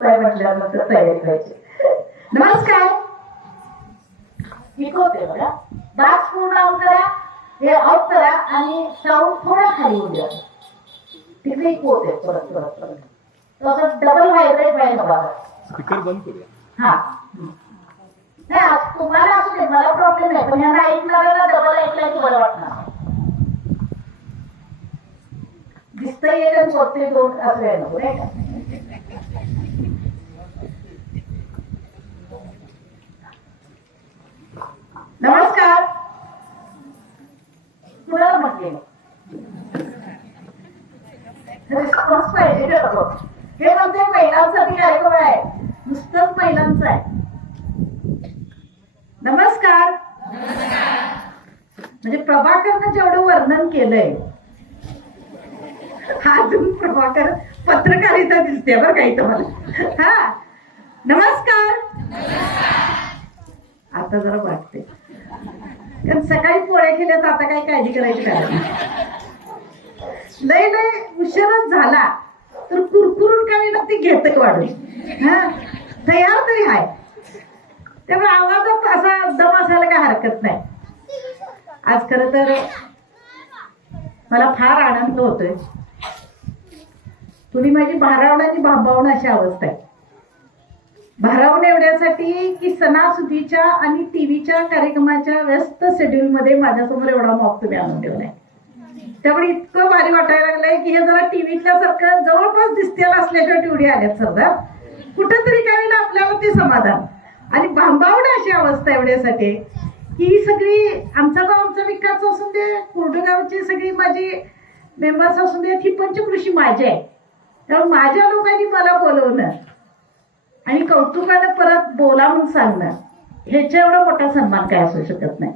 म्हटल्यानंतर तयारी करायची. नमस्कार. शिकवते बघा. दास पूर्ण आउट करा, हे आउट करा आणि साऊंड थोडा खाली होऊ द्या. तिकडे होते परत परत परत तसं डबल व्हायब्रेट व्हायला बघा. स्पीकर बंद करूया. हा नाही आज तुम्हाला असू दे, मला प्रॉब्लेम नाही, पण यांना ऐकणाऱ्याला डबल ऐकलं की बरं वाटणार. दिसतंय एक आणि बोलतोय दोन असं व्हायला नको नाही का. नमस्कार. कुणाला म्हटले रिस्पॉन्स पाहिजे. हे म्हणते महिलांसाठी कार्यक्रम आहे, नुसतंच महिलांचा आहे. नमस्कार. म्हणजे प्रभाकरनं जेवढं वर्णन केलंय, अजून प्रभाकर पत्रकारिता दिसते बरं काही तुम्हाला. हा नमस्कार. आता जरा वाटते कारण सकाळी पोळ्या केल्यात, आता काही काळजी करायची कारण लय लय उशीरच झाला तर कुरकुरून काही ना ते घेत वाढून. हा तयार तरी आहे, त्यामुळे आवाजात असा दम असायला काही हरकत नाही. आज खरं तर मला फार आनंद होतोय. तुम्ही माझी भारावण्याची भांबावणं अशी अवस्था आहे. भारावून एवढ्यासाठी की सणासुदीच्या आणि टीव्हीच्या कार्यक्रमाच्या व्यस्त शेड्यूल मध्ये माझ्यासमोर एवढा मॉक तुम्ही आणून ठेवलाय. त्यामुळे इतकं भारी वाटायला लागलंय की हे जरा टीव्हीतल्या सारखं जवळपास दिसतेला असल्याशिवाय टीव्ही आल्यात सरदार. कुठंतरी काही ना आपल्याला ते समाधान आणि भांबावणं अशी अवस्था एवढ्यासाठी की ही सगळी आमचा गाव आमचा विकास असून दे, कुर्डगावची सगळी माझी मेंबर्स असून दे, ही पंचकृषी माझी आहे. त्यामुळे माझ्या लोकांनी मला बोलवणं आणि कौतुकानं परत बोला म्हणून सांगणं, ह्याच्या एवढा मोठा सन्मान काय असू शकत नाही.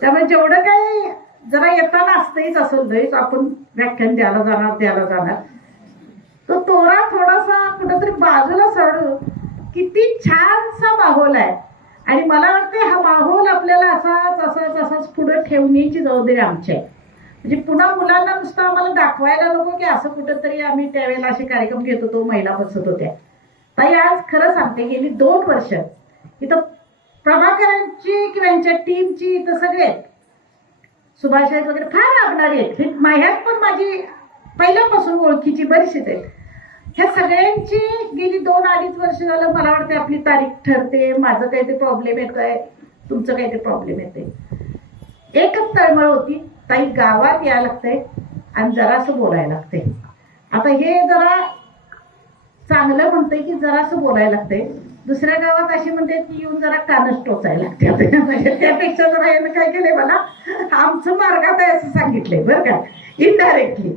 त्यामुळे जेवढं काही जरा येताना असतंच असेल तरीच आपण व्याख्यान द्यायला जाणार तो तोरा थोडासा कुठंतरी बाजूला सोडून किती छानसा माहोल आहे. आणि मला वाटतं हा माहोल आपल्याला असाच पुढे ठेवण्याची जबाबदारी आमची आहे. म्हणजे पुन्हा मुलांना नुसतं आम्हाला दाखवायला नको की असं कुठंतरी आम्ही त्यावेळेला असे कार्यक्रम घेत होतो, महिला बसत होत्या. ताई आज खरं सांगते गेली 2 वर्ष इथं प्रभाकरांची किंवा यांच्या टीमची इथं सगळे सुभाष आहेत वगैरे फार राबणारी आहेत. ह्यात पण माझी पहिल्यापासून ओळखीची बरीचशी आहेत. ह्या सगळ्यांची गेली 2-2.5 वर्ष झालं मला वाटते आपली तारीख ठरते. माझं काही ते प्रॉब्लेम येत आहे, तुमचं काही ते प्रॉब्लेम येते. एकच तळमळ होती, ताई गावात यायला लागतंय आणि जरासं बोलायला लागतंय. आता हे जरा चांगलं म्हणतंय की जरासं बोलायला लागतंय. दुसऱ्या गावात अशी म्हणते की येऊन जरा कानच टोचायला लागते. म्हणजे त्यापेक्षा जरा यानं काय केलंय, मला आमचं मार्गात आहे असं सांगितलंय बरं का, इनडायरेक्टली.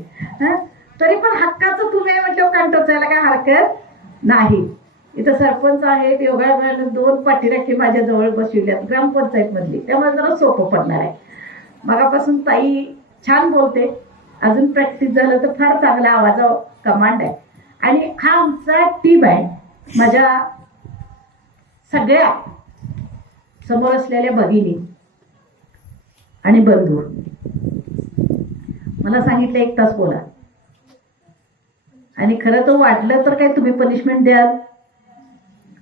तरी पण हक्काचं तुम्ही म्हटलं कान टोचायला काय हरकत नाही. इथं सरपंच आहेत, योगायोगानं 2 पाठीराखी माझ्या जवळ बसविल्यात ग्रामपंचायत मधली, त्यामुळे जरा सोपं पडणार आहे. मगापासून ताई छान बोलते, अजून प्रॅक्टिस झालं तर फार चांगला आवाजावर कमांड आहे. आणि हा आमचा टीम आहे, माझ्या सगळ्या समोर असलेल्या भगिनी आणि बंधू. मला सांगितलं 1 तास बोला आणि खरं तर वाटलं तर काय तुम्ही पनिशमेंट द्याल.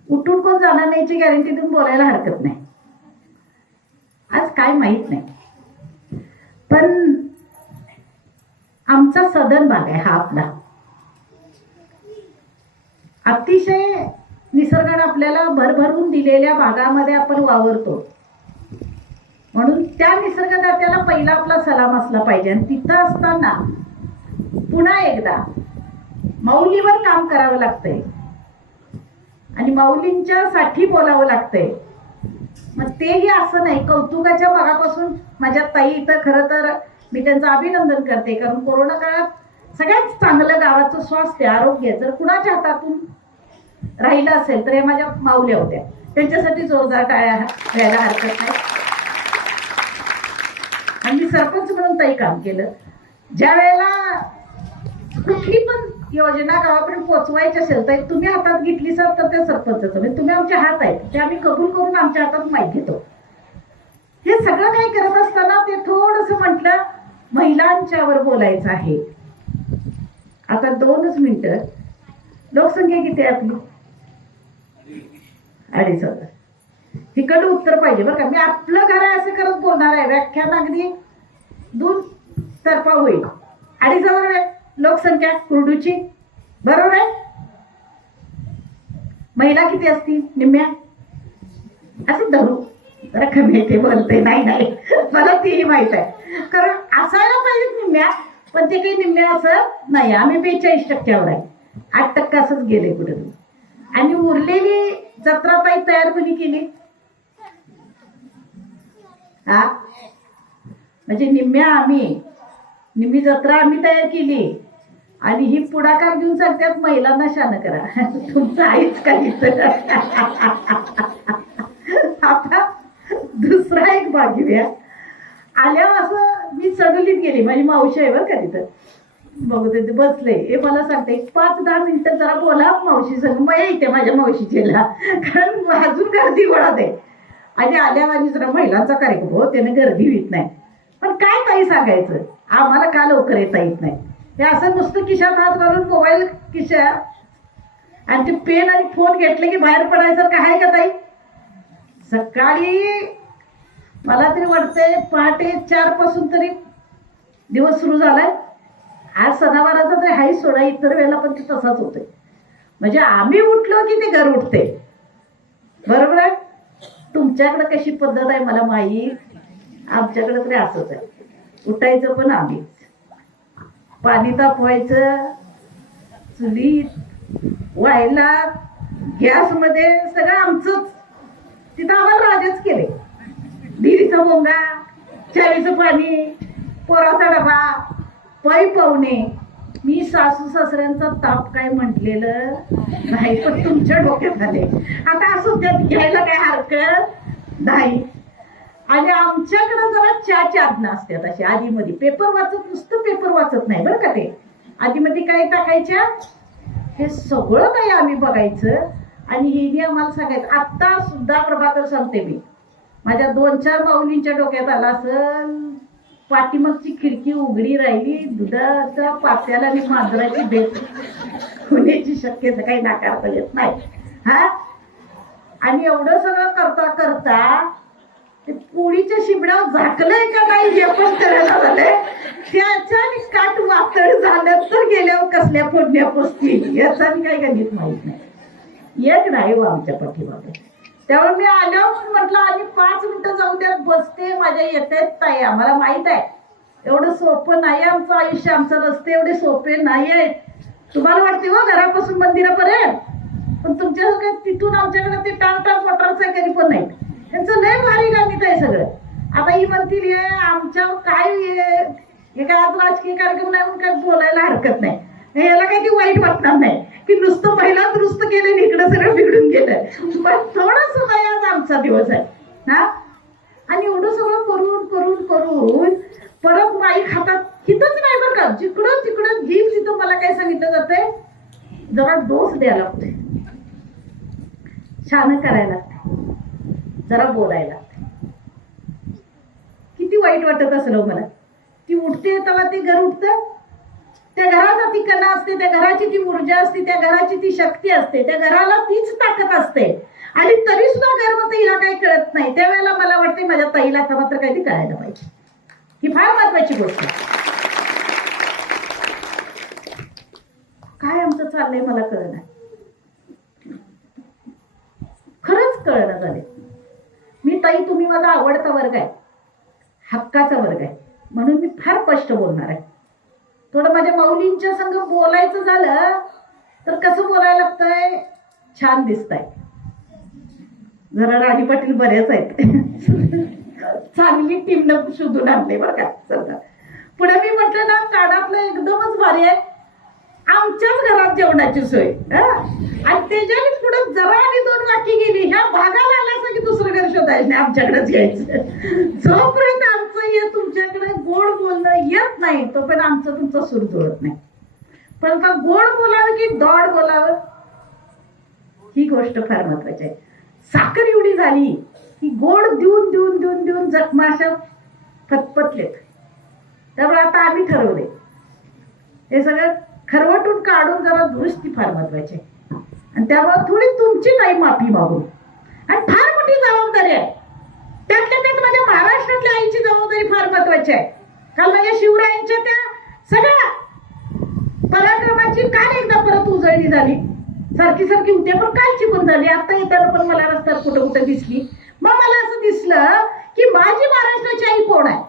उठून कोण जाणार नाहीची गॅरंटी देऊन बोलायला हरकत नाही. आज काय माहित नाही, पण आमचा सदन भाग आहे हा आपला. अतिशय निसर्गाने आपल्याला भरभरून दिलेल्या भागामध्ये आपण वावरतो, म्हणून त्या निसर्गदात्याला पहिला आपला सलाम असला पाहिजे. आणि तिथं असताना पुन्हा एकदा माऊलीवर काम करावं लागतंय आणि माऊलींच्या साठी बोलावं लागतंय. मग तेही असं नाही कौतुकाच्या भागापासून. माझ्या ताई इथं खरं तर मी त्यांचं अभिनंदन करते, कारण कोरोना काळात सगळ्यात चांगलं गावाचं स्वास्थ्य आरोग्य जर कुणाच्या हातातून राहिलं असेल तर हे माझ्या माऊल्या होत्या. त्यांच्यासाठी जोरदार टाळ्या द्यायला हरकत नाही. आणि मी सरपंच म्हणून ताई काम केलं. ज्या वेळेला कुठली पण योजना गावापर्यंत पोहोचवायची असेल तर तुम्ही हातात घेतली सर तर ते सरपंच म्हणजे तुम्ही आमचे हात आहेत ते आम्ही कबूल करून आमच्या हातात माहीत घेतो. हे सगळं काही करत असताना ते थोडंसं म्हटलं महिलांच्यावर बोलायचं आहे. आता 2च मिनिटं लोकसंख्या किती आहे आपली? 2,500 इकडं उत्तर पाहिजे बरं का. मी आपलं घर आहे असं करत बोलणार आहे. व्याख्यान अगदी दूध तर्फा होईल. 2,500 लोकसंख्या कुर्डूची, बरोबर आहे. महिला किती असतील निम्म्या, असं धरू जरा कमी येते बोलते. नाही मला तीही माहित आहे, कारण असायला पाहिजे निम्म्या, पण ते काही निम्म्या असं नाही. आम्ही 42% आहे. 8% असंच गेले कुठे. आणि उरलेली जत्रा ताई तयार कोणी केली? हा, म्हणजे निम्म्या आम्ही, निम्मी जत्रा आम्ही तयार केली. आणि ही पुढाकार घेऊन सांगतात महिलांना शान करा. तुमचं आहेच काही. आता दुसरा एक भाग घेऊया. आल्यावर असं मी चढवलीत गेली. माझी मावशी आहे बरं का तिथं, बघू ते बसले. हे मला सांगते 5-10 मिनिटं जरा बोला मावशी संग. मग येते माझ्या मावशीचेला, कारण अजून गर्दी गोळात आहे. आणि आल्यावर जरा महिलांचा कार्यक्रम हो, त्याने गर्दी होत नाही. पण काय ताई सांगायचं, आम्हाला का लवकर येता येत नाही. हे असं नुसतं खिशात हात घालून मोबाईल खिशात आणि ते पेन आणि फोन घेतले की बाहेर पडायचं का आहे का ताई? सकाळी मला तरी वाटतंय 4:30 पासून तरी दिवस सुरू झालाय. आज सणावाराचा तरी हाही सोडा, इतर वेळेला पण ते तसाच होतोय. म्हणजे आम्ही उठलो की ते घर उठते, बरोबर आहे. तुमच्याकडे कशी पद्धत आहे मला माहीत, आमच्याकडे तरी असंच आहे. उठायचं पण आम्ही, पाणी तापवायचं, चुलीत व्हायला, गॅसमध्ये, सगळं आमचंच. तिथं आम्हाला राजाच केले. दिरीचा बोंगा, चावीचं पाणी, पोराचा डबा, पायी पाहुणे. मी सासू सासऱ्यांचा ताप काय म्हटलेलं नाही, पण तुमच्या डोक्यात आले. आता असं त्यात घ्यायला काय हरकत नाही. आणि आमच्याकडे जरा चहाची आज्ञा असतात अशी आधीमध्ये. पेपर वाचत, नुसतं पेपर वाचत नाही बरं का. ते आधीमध्ये काय टाकायच्या, हे सगळं काही आम्ही बघायचं. आणि हिने आम्हाला सांगायचं. आत्ता सुद्धा प्रभाकर सांगते मी, माझ्या 2-4 माऊलींच्या डोक्यात आला असं, पाठीमागची खिडकी उघडी राहिली, दुधाच्या पात्याला आणि मांजराची भेट होण्याची शक्यता काही नाकारता येत नाही. हा, आणि एवढं सगळं करता करता ते पोळीच्या शिबड्यावर झाकलंय का नाही हे पण करायला झालंय. त्याच्या काट वातड झालं तर गेल्यावर कसल्या फोडण्या पसतील याचा काही गणित माहित नाही. एक नाही व आमच्या पाठीमागे. त्यामुळे मी आल्यावर म्हटलं आणि 5 मिनिटं जाऊ द्या, बसते. माझ्या येतात ताई, आम्हाला माहित आहे एवढं सोपं नाही आमचं आयुष्य, आमचं रस्ते एवढे सोपे नाही आहेत. तुम्हाला वाटते हो घरापासून मंदिरापर्यंत, पण तुमच्या तिथून आमच्याकडे ते टाळ मोटरसायकली पण नाही. त्यांचं लय भारी गणित आहे सगळं. आता ही म्हणतील हे आमच्यावर काय, हे काय आज राजकीय कार्यक्रम नाही म्हणून काय बोलायला हरकत नाही. याला काही ती वाईट वाटणार नाही की नुसतं महिला दुरुस्त केलं, इकडं सगळं बिघडून गेलं. पण थोडस आज आमचा दिवस आहे हा. आणि एवढं सगळं करून करून करून परत माईक हातात, हिथंच नाही बरं का, जिकडं तिकडं घेईल तिथं मला काय सांगितलं जातंय, जरा डोस द्यायला लागतोय, छान करायला लागते, जरा बोलायला लागते. किती वाईट वाटत असेल मला. ती उठते तेव्हा ते घर उठतं, त्या घराचा ती कला असते, त्या घराची ती ऊर्जा असते, त्या घराची ती शक्ती असते, त्या घराला तीच ताकद असते. आणि तरी सुद्धा घर म्हणते हिला काही कळत नाही. त्यावेळेला मला वाटते माझ्या ताईला आता मात्र काही कळायला पाहिजे. ही फार महत्वाची गोष्ट आहे. काय आमचं चाललंय मला कळलं, खरंच कळलं झाले. मी ताई, तुम्ही माझा आवडता वर्ग आहे, हक्काचा वर्ग आहे, म्हणून मी फार स्पष्ट बोलणार आहे. थोडं माझ्या माऊलींच्या संग बोलायचं झालं तर कसं बोलायला लागतंय, छान दिसतंय. जरा राणी पाटील बऱ्याच आहेत, चांगली टीमनं शोधून आणले बरं का. चला पुढे मी म्हटलं ना, काढातलं एकदमच भारी आहे, आमच्याच घरात जेवणाची सोय. आणि त्याच्या पुढे जरा आणि 2 वाकी गेली, ह्या भागाला आला की दुसरं घर शोधायचं नाही, आमच्याकडेच घ्यायचं. जोपर्यंत आमचं हे तुमच्याकडे गोड बोलणं येत नाही तोपर्यंत आमचं तुमचं सूर जुळत नाही. पण का गोड बोलावं की दॉड बोलावं, ही गोष्ट फार महत्वाची आहे. साखर एवढी झाली की गोड देऊन देऊन देऊन देऊन जखमा अशा फतफतलेत. त्यामुळे आता आम्ही ठरवले हे सगळं खरवटून काढून जरा दुरुस्ती फार महत्वाची आहे. आणि त्यामुळे थोडी तुमची नाही माफी मागून आणि फार मोठी जबाबदारी आहे. त्यातल्या त्यात माझ्या महाराष्ट्रातल्या आईची जबाबदारी फार महत्वाची आहे. काल माझ्या शिवरायांच्या त्या सगळ्या पराक्रमाची काल एकदा परत उजळणी झाली. सारखी सारखी उद्या पण कालची पण झाली. आता येताना पण मला रस्त्यात कुठं कुठं दिसली. मग मला असं दिसलं की माझी महाराष्ट्राची आई कोण आहे.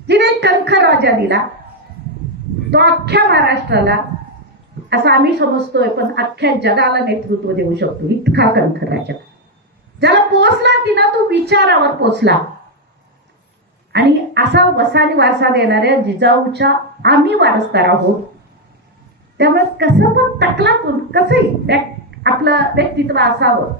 तिने कणखर राजा दिला. तो अख्ख्या महाराष्ट्राला, असं आम्ही समजतोय, पण अख्ख्या जगाला नेतृत्व देऊ शकतो इतका कणखर राजा. ज्याला पोचला तिना तो विचारावर पोचला. आणि असा वसानी वारसा देणाऱ्या जिजाऊच्या आम्ही वारसदार आहोत. त्यामुळे कसं पण तकलातून कसंही आपलं व्यक्तित्व असावं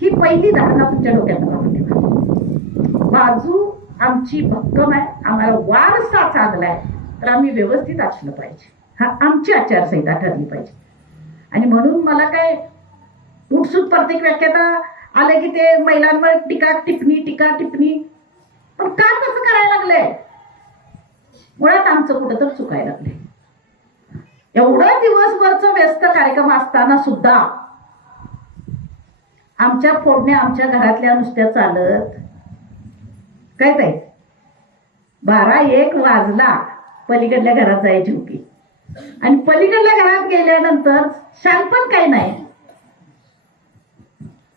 ही पहिली धारणा तुमच्या डोक्यात राहून ठेवा. बाजू आमची भक्कम आहे, आम्हाला वारसा चांगला आहे, तर आम्ही व्यवस्थित असलं पाहिजे. हा आमची आचारसंहिता ठरली पाहिजे. आणि म्हणून मला काय उठसूट प्रत्येक व्याख्याता आलं की ते महिलांवर टीका टिप्पणी. पण का तसं करायला लागलंय? मुळात आमचं कुठं तर चुकायला लागलंय. एवढं दिवसभरचं व्यस्त कार्यक्रम असताना सुद्धा आमच्या फोडण्या आमच्या घरातल्या नुसत्या चालत काय ताई 12-1 वाजला पलीकडल्या घरात जायची होती. आणि पलीकडल्या घरात गेल्यानंतर शानपण काही नाही.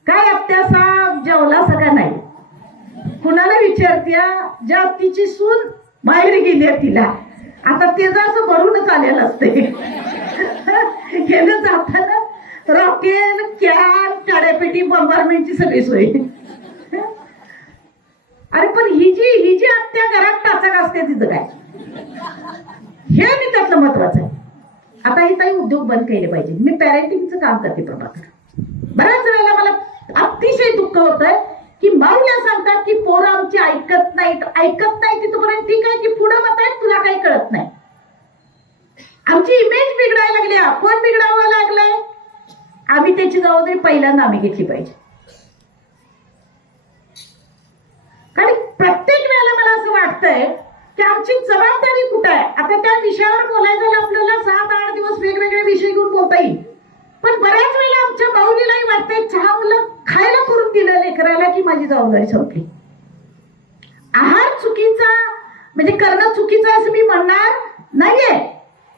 काय अत्यासाप जेवला सगळं नाही. कुणाला विचारत्या ज्या तिची सून बाहेर गेली तिला आता त्याचं असं भरूनच आलेलं असते. गेलं जाताना रॉकेल कॅन काड्यापेटी बंबारमेंटची सगळी सोय. अरे पण ही जी आत्या घरात टाचक असते तिचं काय, हे मी त्यातलं महत्वाचं आहे. आता ही ताई उद्योग बंद केले पाहिजे. मी पॅरेंटिंगचं काम करते प्रभाकर. बऱ्याच वेळेला मला अतिशय दुःख होतंय की माऊल्या सांगतात की पोरं आमची ऐकत नाहीत तिथपर्यंत ठीक आहे की पुढं मत आहे तुला काही कळत नाही. आमची इमेज बिघडायला लागली. कोण बिघडावं लागलंय? आम्ही त्याची जबाबदारी पहिल्यांदा आम्ही घेतली पाहिजे. कारण प्रत्येक वेळेला मला असं वाटतंय की आमची जबाबदारी कुठं आहे. आता त्या विषयावर बोलायचं आपल्याला 7-8 दिवस वेगवेगळे विषय घेऊन बोलता येईल. पण बऱ्याच वेळेला आमच्या माऊलीलाही वाटतंय चहा मुलं खायला करून दिलं लेकराला की माझी जबाबदारी संपली. आहार चुकीचा म्हणजे करणं चुकीचं असं मी म्हणणार नाहीये,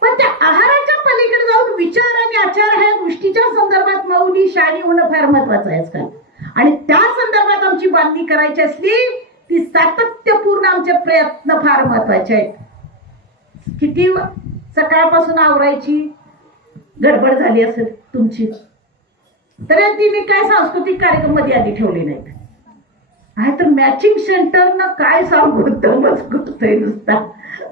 पण त्या आहाराच्या पलीकडे जाऊन विचार आणि आचार ह्या गोष्टीच्या संदर्भात माऊली शाणी होणं फार महत्वाचं आहे आजकाल. आणि त्या संदर्भात आमची बांधणी करायची असली ती सातत्यपूर्ण आमचे प्रयत्न फार महत्वाचे आहेत. किती सकाळपासून आवरायची गडबड झाली असेल तुमची, तर तिने काय सांस्कृतिक कार्यक्रम मध्ये आधी ठेवले नाहीत. आहे तर मॅचिंग सेंटरनं काय सांगू दमच करतोय नुसता.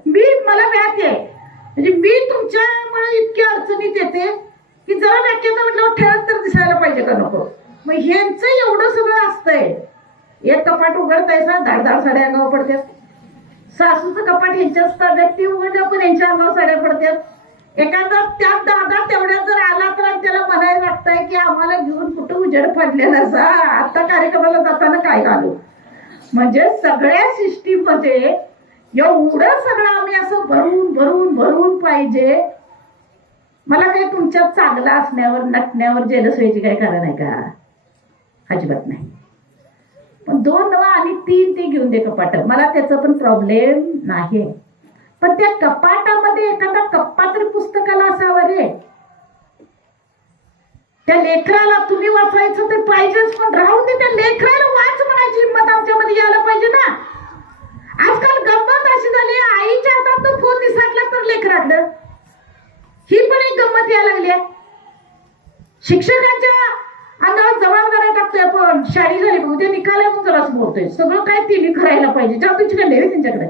मला व्याख्या आहे म्हणजे मी तुमच्यामुळे इतक्या अडचणीत येते की जरा व्याख्याचं म्हटलं ठेवत तर दिसायला पाहिजे का नको. मग ह्यांचं एवढं सगळं असतंय. एक कपाट उघडतायसा धाडधाड साड्या अंगावर पडतात. सासूचं कपाट ह्यांच्या ताब्यात ते उघडलं पण यांच्या अंगावर साड्या पडतात. एखादा त्यात दादा तेवढ्या जर आला तर त्याला म्हणायला लागतंय की आम्हाला घेऊन कुठं उजेड पडलेला असा आता कार्यक्रमाला जाताना काय घालू. म्हणजे सगळ्या सिस्टीम मध्ये एवढं सगळं आम्ही असं भरून भरून भरून पाहिजे. मला काही तुमच्या चांगलं असण्यावर नटण्यावर जेलस व्हायची काही कारण आहे का? अजिबात नाही. पण 2 आणि 3 ते घेऊन दे कपाट, मला त्याचा पण प्रॉब्लेम नाही. पण त्या कपाटामध्ये एखादा कप्पा तरी पुस्तकाला असावं रे. त्या लेकराला तुम्ही वाचायचं तर पाहिजेच, पण राहून दे त्या लेकराला वाच म्हणायची हिंमत आमच्यामध्ये यायला पाहिजे ना. आजकाल गंमत अशी झाली आईच्या हातात तर फोन निसटला तर लेकराकडं. ही पण एक गंमत यायला लागली आहे. शिक्षकांच्या अंगावर जबाबदाऱ्या टाकतोय आपण. शाळी झाली बघू ते निकाला म्हणून जरा असं बोलतोय. सगळं काय तिने करायला पाहिजे. जादूची कडे रे त्यांच्याकडे.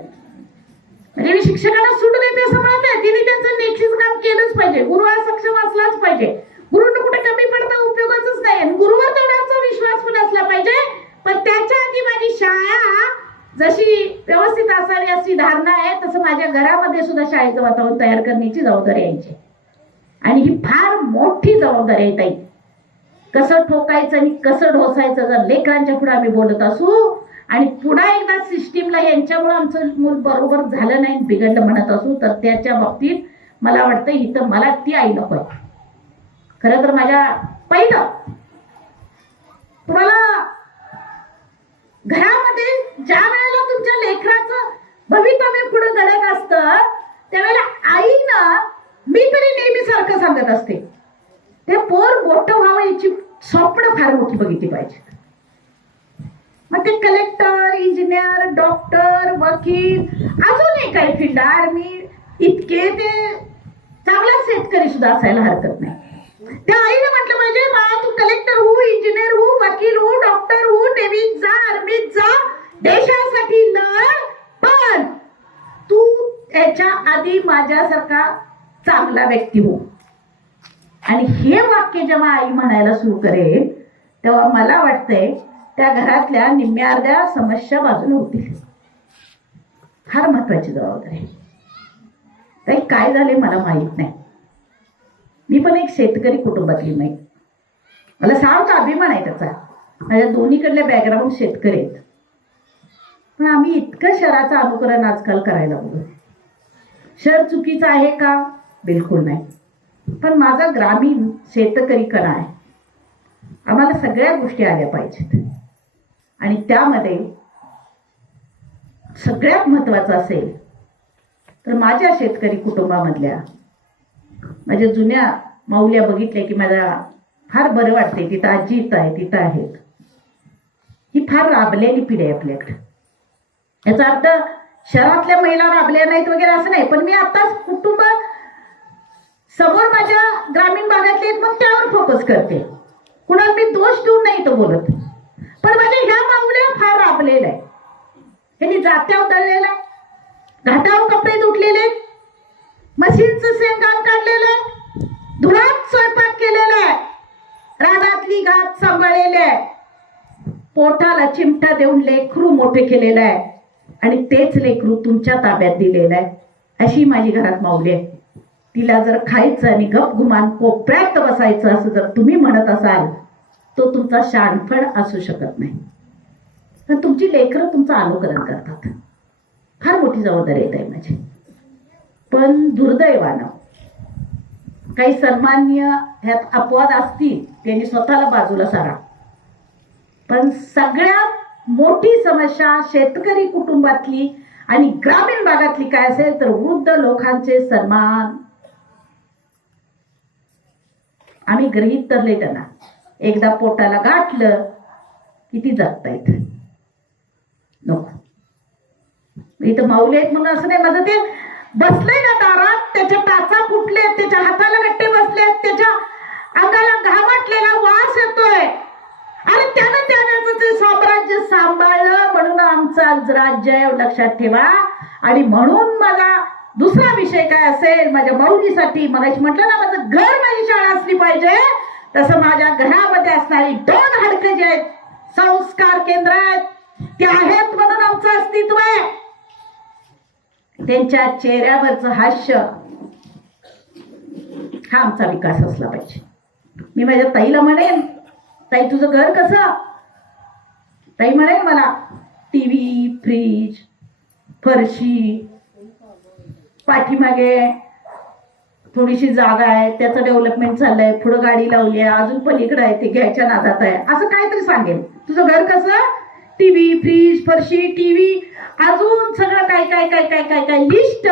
म्हणजे मी शिक्षकांना सूट देते असं म्हणत आहे. तिने त्यांचं लेखीच काम केलंच पाहिजे. गुरुवार सक्षम असलाच पाहिजे. गुरुनं कुठे कमी पडता उपयोगाच नाही. गुरुवर तेवढ्याचा विश्वास पण असला पाहिजे. पण त्याच्या आधी माझी शाळा जशी व्यवस्थित असावी अशी धारणा आहे तसं माझ्या घरामध्ये सुद्धा शाळेचं वातावरण तयार करण्याची जबाबदारी यांची. आणि ही फार मोठी जबाबदारी आहे ताई. कसं ठोकायचं आणि कसं ढोसायचं जर लेकरांच्या पुढे आम्ही बोलत असू आणि पुन्हा एकदा सिस्टीमला यांच्यामुळे आमचं मूल बरोबर झालं नाही बिघडलं म्हणत असू तर त्याच्या बाबतीत मला वाटतं इथं मला ती आई नको आहे. खरं तर माझ्या पहिलं तुम्हाला घरामध्ये ज्या वेळेला तुमच्या लेकराचं भवितव्य पुढे घडत असतं त्यावेळेला आईनं मी तरी नेहमी सारखं सांगत असते ते पोर मोठं व्हावं याची स्वप्न फार मोठी बघितली पाहिजे. मग ते कलेक्टर, इंजिनियर, डॉक्टर, वकील, अजूनही काही फील्ड, आर्मी, इतके ते चांगला शेतकरी सुद्धा असायला हरकत नाही. त्या आईने म्हटलं पाहिजे मा तू कलेक्टर हो, इंजिनियर हो, वकील हो, डॉक्टर हो, नेव्हीत जा, आर्मीत जा, देशासाठी लढ, पण तू त्याच्या आधी माझ्यासारखा चांगला व्यक्ती हो. आणि हे वाक्य जेव्हा आई म्हणायला सुरू करेल तेव्हा मला वाटतंय त्या घरातल्या निम्म्या अर्ध्या समस्या बाजूला होतील. फार महत्वाची जबाबदारी. काही काय झाले मला माहित नाही. मी पण एक शेतकरी कुटुंबातली नाही. मला सारखा अभिमान आहे त्याचा. माझ्या दोन्हीकडले बॅकग्राऊंड शेतकरी आहेत. पण आम्ही इतकं शहराचं अनुकरण आजकाल करायला लागलो. शहर चुकीचं आहे का? बिलकुल नाही. पण माझा ग्रामीण शेतकरी कणा आहे. आम्हाला सगळ्या गोष्टी आल्या पाहिजेत. आणि त्यामध्ये सगळ्यात महत्वाचं असेल तर माझ्या शेतकरी कुटुंबामधल्या माझ्या जुन्या माऊल्या बघितल्या की मला फार बरं वाटते. तिथं आजी इथं आहे, तिथं आहेत. ही फार राबलेली पिढी आहे आपल्याकडे. याचा अर्थ शहरातल्या महिला राबल्या नाहीत वगैरे असं नाही. पण मी आता कुटुंब समोर माझ्या ग्रामीण भागातले आहेत, मग त्यावर फोकस करते. कुणाला मी दोष देऊन नाही तो बोलत. पण माझ्या ह्या माऊल्या फार राबलेल्या आहे. ह्यांनी जात्यावर दळलेलं आहे, घाटावर कपडे धुतलेले, मशीनचं शेंगाण काढलेलं आहे, धुरात स्वयंपाक केलेला आहे, रानातली घात सांभाळलेली आहे, पोटाला चिमटा देऊन लेकरू मोठे केलेलं आहे आणि तेच लेकरू तुमच्या ताब्यात दिलेलं आहे. अशी माझी घरात माऊली आहे. तिला जर खायचं आणि गपगुमान कोपऱ्यात बसायचं असं जर तुम्ही म्हणत असाल तो तुमचा शहाणपण असू शकत नाही. पण तुमची लेकरं तुमचं अनुकरण करतात. फार मोठी जबाबदारी येत आहे माझी. पण दुर्दैवानं काही सन्मान्य ह्यात अपवाद असतील त्यांनी स्वतःला बाजूला सारा. पण सगळ्यात मोठी समस्या शेतकरी कुटुंबातली आणि ग्रामीण भागातली काय असेल तर वृद्ध लोकांचे सन्मान आम्ही गृहीत धरले. त्यांना एकदा पोटाला गाठलं किती जगता येत नको. इथं माऊली आहेत म्हणून असं नाही. माझं ते बसले ना दारात, त्याच्या टाचा फुटलेत, त्याच्या हाताला गट्टे बसलेत, त्याच्या अंगाला घामटलेला वास येतोय. अरे त्यानं ते साम्राज्य सांभाळलं म्हणून आमचं आज राज्य आहे, लक्षात ठेवा. आणि म्हणून मला दुसरा विषय काय असेल माझ्या माऊलीसाठी, मगाशी म्हटलं ना माझं घर माझी शाळा असली पाहिजे, तसं माझ्या घरामध्ये असणारी 2 हाडकं जे आहेत संस्कार केंद्र आहेत ते आहेत म्हणून आमचं अस्तित्व आहे. त्यांच्या चेहऱ्यावरचं हास्य हा आमचा विकास असला पाहिजे. मी माझ्या ताईला म्हणेन ताई तुझं घर कसं? ताई म्हणेन मला टीव्ही, फ्रीज, फरशी, पाठीमागे थोडीशी जागा आहे, त्याचं डेव्हलपमेंट चाललंय, पुढं गाडी लावली आहे, अजून पलीकडे आहे, ते घ्यायच्या नादात आहे, असं काहीतरी सांगेल. तुझं घर कसं? टीव्ही, फ्रीज, फरशी, टीव्ही, अजून सगळं काय काय काय काय काय काय लिस्ट.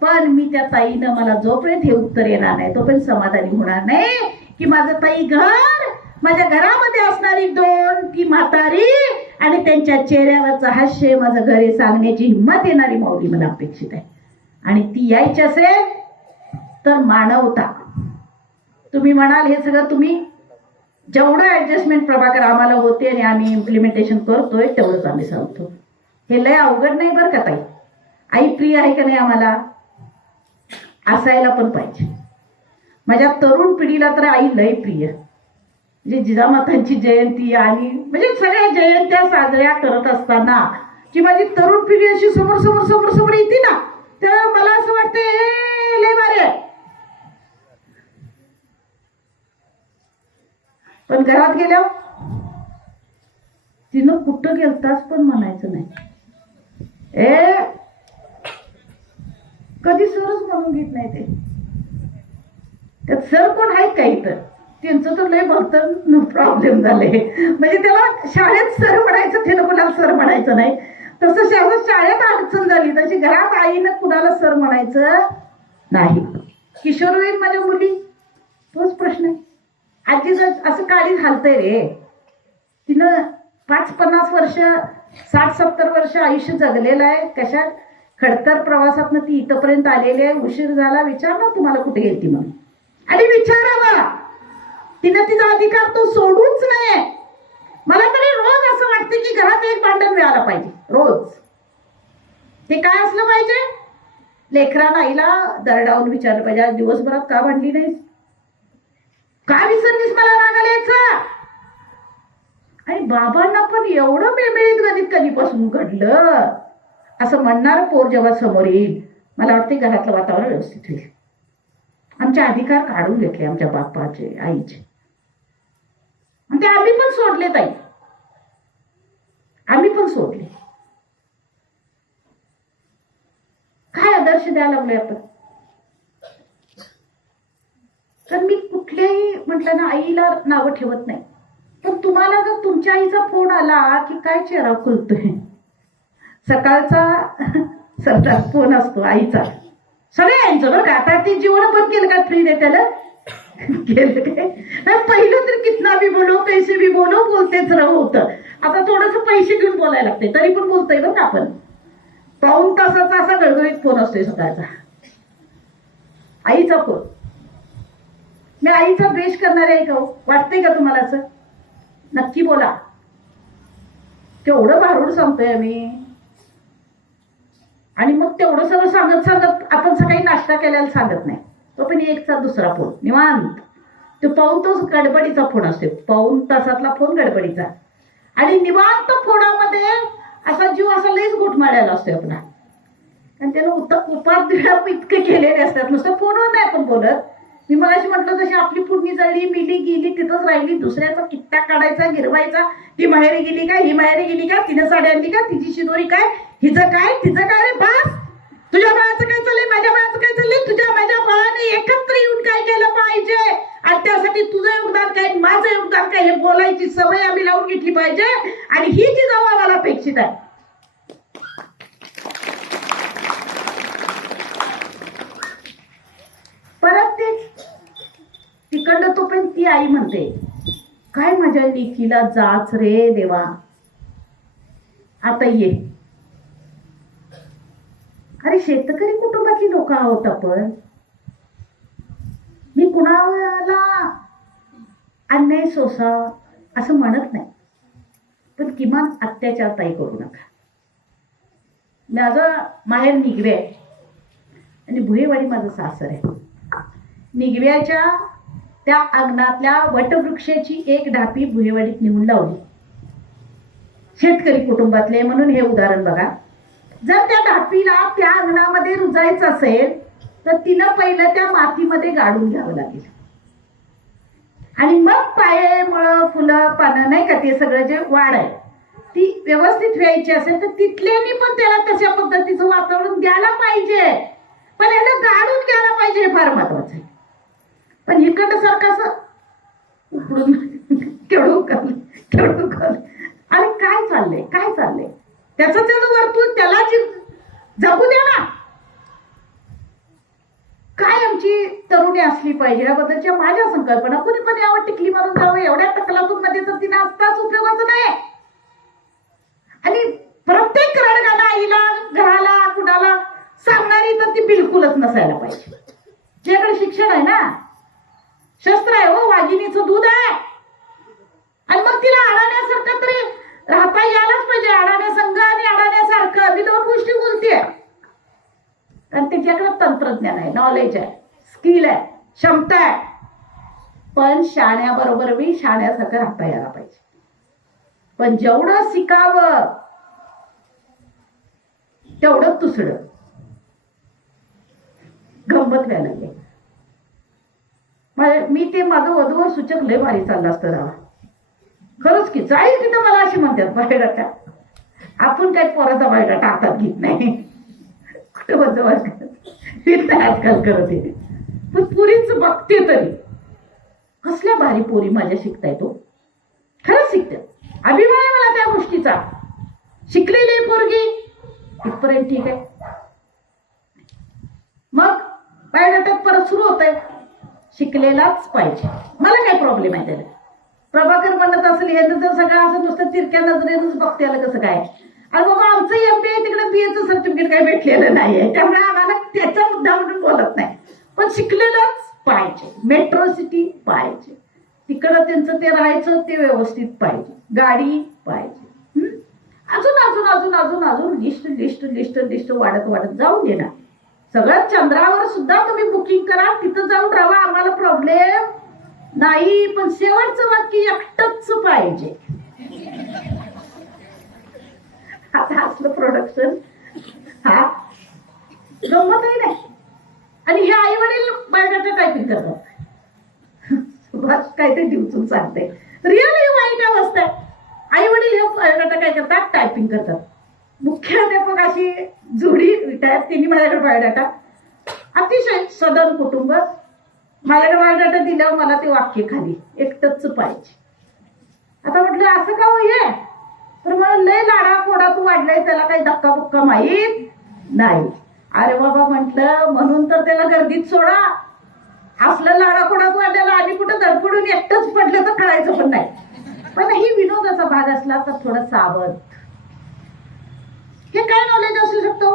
पण मी त्या ताईनं मला जोपर्यंत हे उत्तर येणार नाही तोपर्यंत समाधानी होणार नाही की माझं ताई घर, माझ्या घरामध्ये असणारी 2 ती म्हातारी आणि त्यांच्या चेहऱ्यावरचं हास्य माझं घर हे सांगण्याची हिंमत येणारी माऊली मला अपेक्षित आहे. आणि ती यायची असेल तर मानवता. तुम्ही म्हणाल हे सगळं तुम्ही जेवढं ऍडजस्टमेंट प्रभाकर आम्हाला होते आणि आम्ही इम्प्लिमेंटेशन करतोय तेवढंच आम्ही सांगतो. हे लय अवघड नाही बरं का ताई. आई प्रिय आहे का नाही आम्हाला? असायला पण पाहिजे. माझ्या तरुण पिढीला तर आई लय प्रिय. म्हणजे जिजामातांची जयंती आणि म्हणजे सगळ्या जयंत्या साजऱ्या करत असताना की माझी तरुण पिढी अशी समोर समोर समोर समोर येते ना, तर मला असं वाटतं लय भारी. पण घरात गेल्यावर तिनं कुठं गेलताच पण म्हणायचं नाही. कधी सरच म्हणून घेत नाही. ते त्यात सर कोण आहेत का इथं? त्यांचं तर लय भलतं प्रॉब्लेम झाले. म्हणजे त्याला शाळेत सर म्हणायचं, त्याला कोणाला सर म्हणायचं नाही. तसं शाळेत अडचण झाली, तशी घरात आईनं कुणाला सर म्हणायचं नाही. किशोरवयीन माझ्या मुली, तोच प्रश्न आहे. आजीचं असं काळी घालतंय रे. तिनं 50-50 वर्ष, 60-70 वर्ष आयुष्य जगलेलं आहे. कशा खडतर प्रवासातनं ती इथपर्यंत आलेली आहे. उशीर झाला, विचारणार तुम्हाला कुठे गेलती म्हणून, आणि विचारावा. तिनं तिचा अधिकार तो सोडूच नये. मला तरी रोज असं वाटतं की घरात एक भांडण मिळालं पाहिजे रोज. ते काय असलं पाहिजे, लेकराला आईला दरडावून विचारलं पाहिजे, आज दिवसभरात का भांडली नाहीस, का विसरलीस मला रागाला यायचा. आणि बाबांना पण एवढं मेमेळीत गणित कधीपासून घडलं असं म्हणणार पोर जेव्हा समोर येईल, मला वाटते घरातलं वातावरण व्यवस्थित होईल. आमचे अधिकार काढून घेतले आमच्या बापाचे, आईचे, आणि ते आम्ही पण सोडले ताई, आम्ही पण सोडले. काय आदर्श द्यायला लागलोय आपण. तर मी कुठल्याही म्हटलं ना आईला नावं ठेवत नाही, पण तुम्हाला जर तुमच्या आईचा फोन आला की काय चेहरा खुलतोय, सकाळचा सरदार फोन असतो आईचा, सगळ्यांचं बरं का. आता ते जीवन बंद केलं का फ्री दे त्याला केलं काय. पहिलं तर कितना भी बोलो कैसे भी बोलो बोलतेच होतं. आता थोडस पैसे घेऊन बोलायला लागते, तरी पण बोलतोय बरं का आपण. पाऊण तासाचा असा गळगळीत फोन असतोय सकाळचा, आईचा फोन. मी आईचा द्वेष करणारे आहे का वाटतंय का तुम्हाला असं? नक्की बोला. तेवढं भारूड सांगतोय आम्ही, आणि मग तेवढं सगळं सांगत सांगत आपण सकाळी नाश्ता केल्याला सांगत नाही. तो पण एकचा दुसरा फोन निवांत. तो पाऊण तास गडबडीचा फोन असतो, पाऊण तासातला फोन गडबडीचा, आणि निवांत फोनामध्ये असा जीव असा लईच घोटमाळ्याला असतो आपला. आणि त्याला उपाध्याय इतके केलेले असतात, नुसतं फोनवर नाही आपण बोलत. मी मगाशी म्हटलं तशी आपली पुढणी जळली, मिली गेली, तिथंच राहिली. दुसऱ्याचा किट्टा काढायचा, गिरवायचा. ही माहेरी गेली का, ही माहेरी गेली का, तिनं साडी आणली का, तिची शिदोरी काय, हिचं काय, तिचं काय. रे बस, तुझ्या बाळाचं काय चाललंय, माझ्या बाळाचं काय चाललंय, तुझ्या माझ्या बाळाने एकत्र येऊन काय केलं पाहिजे, आणि त्यासाठी तुझं योगदान काय, माझं योगदान काय, हे बोलायची सवय आम्ही लावून घेतली पाहिजे. आणि ही जी जाऊ आम्हाला अपेक्षित आहे. परत ते तिकडं तो पण ती आई म्हणते, काय माझ्या लेकीला जाच रे देवा, आता ये. अरे शेतकरी कुटुंबातली लोक आहोत आपण. मी कुणाला अन्याय सोसा असं म्हणत नाही, पण किमान अत्याचार ताई करू नका. माझं माहेर निगवे आहे आणि भुईवाडी माझं सासर आहे. निगव्याच्या त्या अंगणातल्या वटवृक्षाची एक ढापी भुईवाडीत नेऊन लावली. शेतकरी कुटुंबातले म्हणून हे उदाहरण बघा. जर त्या ढापीला त्या अंगणामध्ये रुजायचं असेल तर तिनं पहिलं त्या मातीमध्ये गाडून घ्यावं लागेल, आणि मग पाये, मळ, फुलं, पानं नाही का, ते सगळं जे वाढ आहे ती व्यवस्थित व्हायची असेल तर तिथल्यानी पण त्याला तशा पद्धतीचं वातावरण द्यायला पाहिजे. पण याला गाडून घ्यायला पाहिजे, हे फार महत्वाचं आहे. पण इकडं सारखं असं उकडून केवढं कर. आणि काय चाललंय, काय चाललंय त्याचं वर्तुळ, त्याला जगू द्या ना. काय आमची तरुणी असली पाहिजे याबद्दलच्या माझ्या संकल्पना. कुणी पण यावर टिकली मारून जावं एवढ्या टकलातून मध्ये तर तिने असताच उपयोगाचं नाही. आणि प्रत्येक रडगाणं आईला, घराला, कुणाला सांगणारी तर ती बिलकुलच नसायला पाहिजे. ज्याकडे शिक्षण आहे ना, शस्त्र आहे हो, वाघिणीचं दूध आहे. आणि मग तिला अडाण्यासारखं तरी राहता यायलाच पाहिजे. अडाण्या संघ आणि अडाण्यासारखं, मी दोन गोष्टी बोलतेय. कारण त्याच्याकडे तंत्रज्ञान आहे, नॉलेज आहे, स्किल आहे, क्षमता आहे. पण शाण्याबरोबर मी शाण्यासारखं राहता यायला पाहिजे. पण जेवढं शिकावं तेवढं तुसडं गंमत व्हायला लागले. मी ते माझं वधूवर सूचक लय भारी चाललं असतं राहा. खरंच की जाईल तिथं मला अशी म्हणतात बायोडाटा. आपण काय पोराचा बायोडाटा हातात घेत नाही, कुठं बद्दल आजकाल करत आहे. पण पुरीच बघते तरी कसल्या भारी पोरी माझ्या शिकताय तो, खरंच शिकते, अभिमान आहे मला त्या गोष्टीचा. शिकलेली पोरगी इथपर्यंत ठीक आहे. मग बायोडाटात परत सुरू होत आहे, शिकलेलाच पाहिजे. मला काय प्रॉब्लेम आहे त्याला. प्रभाकर म्हणत असेल हे तर सगळं असं नुसतं तिरक्या नजरेनच बघते आलं कसं काय. आणि बाबा आमचं MBA तिकडे BAचं सर्टिफिकेट काही भेटलेलं नाहीये, त्यामुळे आम्हाला त्याचा मुद्दा म्हणून बोलत नाही. पण शिकलेलंच पाहिजे, मेट्रो सिटी पाहिजे, तिकडं त्यांचं ते राहायचं ते व्यवस्थित पाहिजे, गाडी पाहिजे. अजून अजून अजून अजून अजून लिस्ट लिस्ट लिस्ट लिस्ट वाढत वाढत जाऊन दे ना. सगळं चंद्रावर सुद्धा तुम्ही बुकिंग करा, तिथं जाऊन राहा, आम्हाला प्रॉब्लेम नाही. पण शेवटचं वाक्य एकटंच पाहिजे. आता असलं प्रोडक्शन हा गंमतही नाही. आणि हे आई वडील बायोडाटा टायपिंग करतात, काय ते दिवसून सांगते. रिअली वाईट अवस्था आहे. आई वडील हे बायोडाटा काय करतात, टायपिंग करतात. मुख्याध्यापक अशी जोडी रिटायर, तिने माझ्याकडे बायोडाटा, अतिशय सदन कुटुंब, माझ्याकडे बायोडाटा दिल्यावर मला ते वाक्य खाली एकटंच पाहिजे. आता म्हटलं असं का होय, तर मला लय लाडा कोडा तू वाढलाय, त्याला काही धक्का बुक्का माहीत नाही. अरे बाबा म्हटलं, म्हणून तर त्याला गर्दीत सोडा. असलं लाडा कोडा तू वाढल्याला आणि कुठं धडपडून एकटंच पडलं तर कळायचं पण नाही. पण ही विनोदाचा भाग असला तर थोडं सावध. हे काय नॉलेज असू शकतो.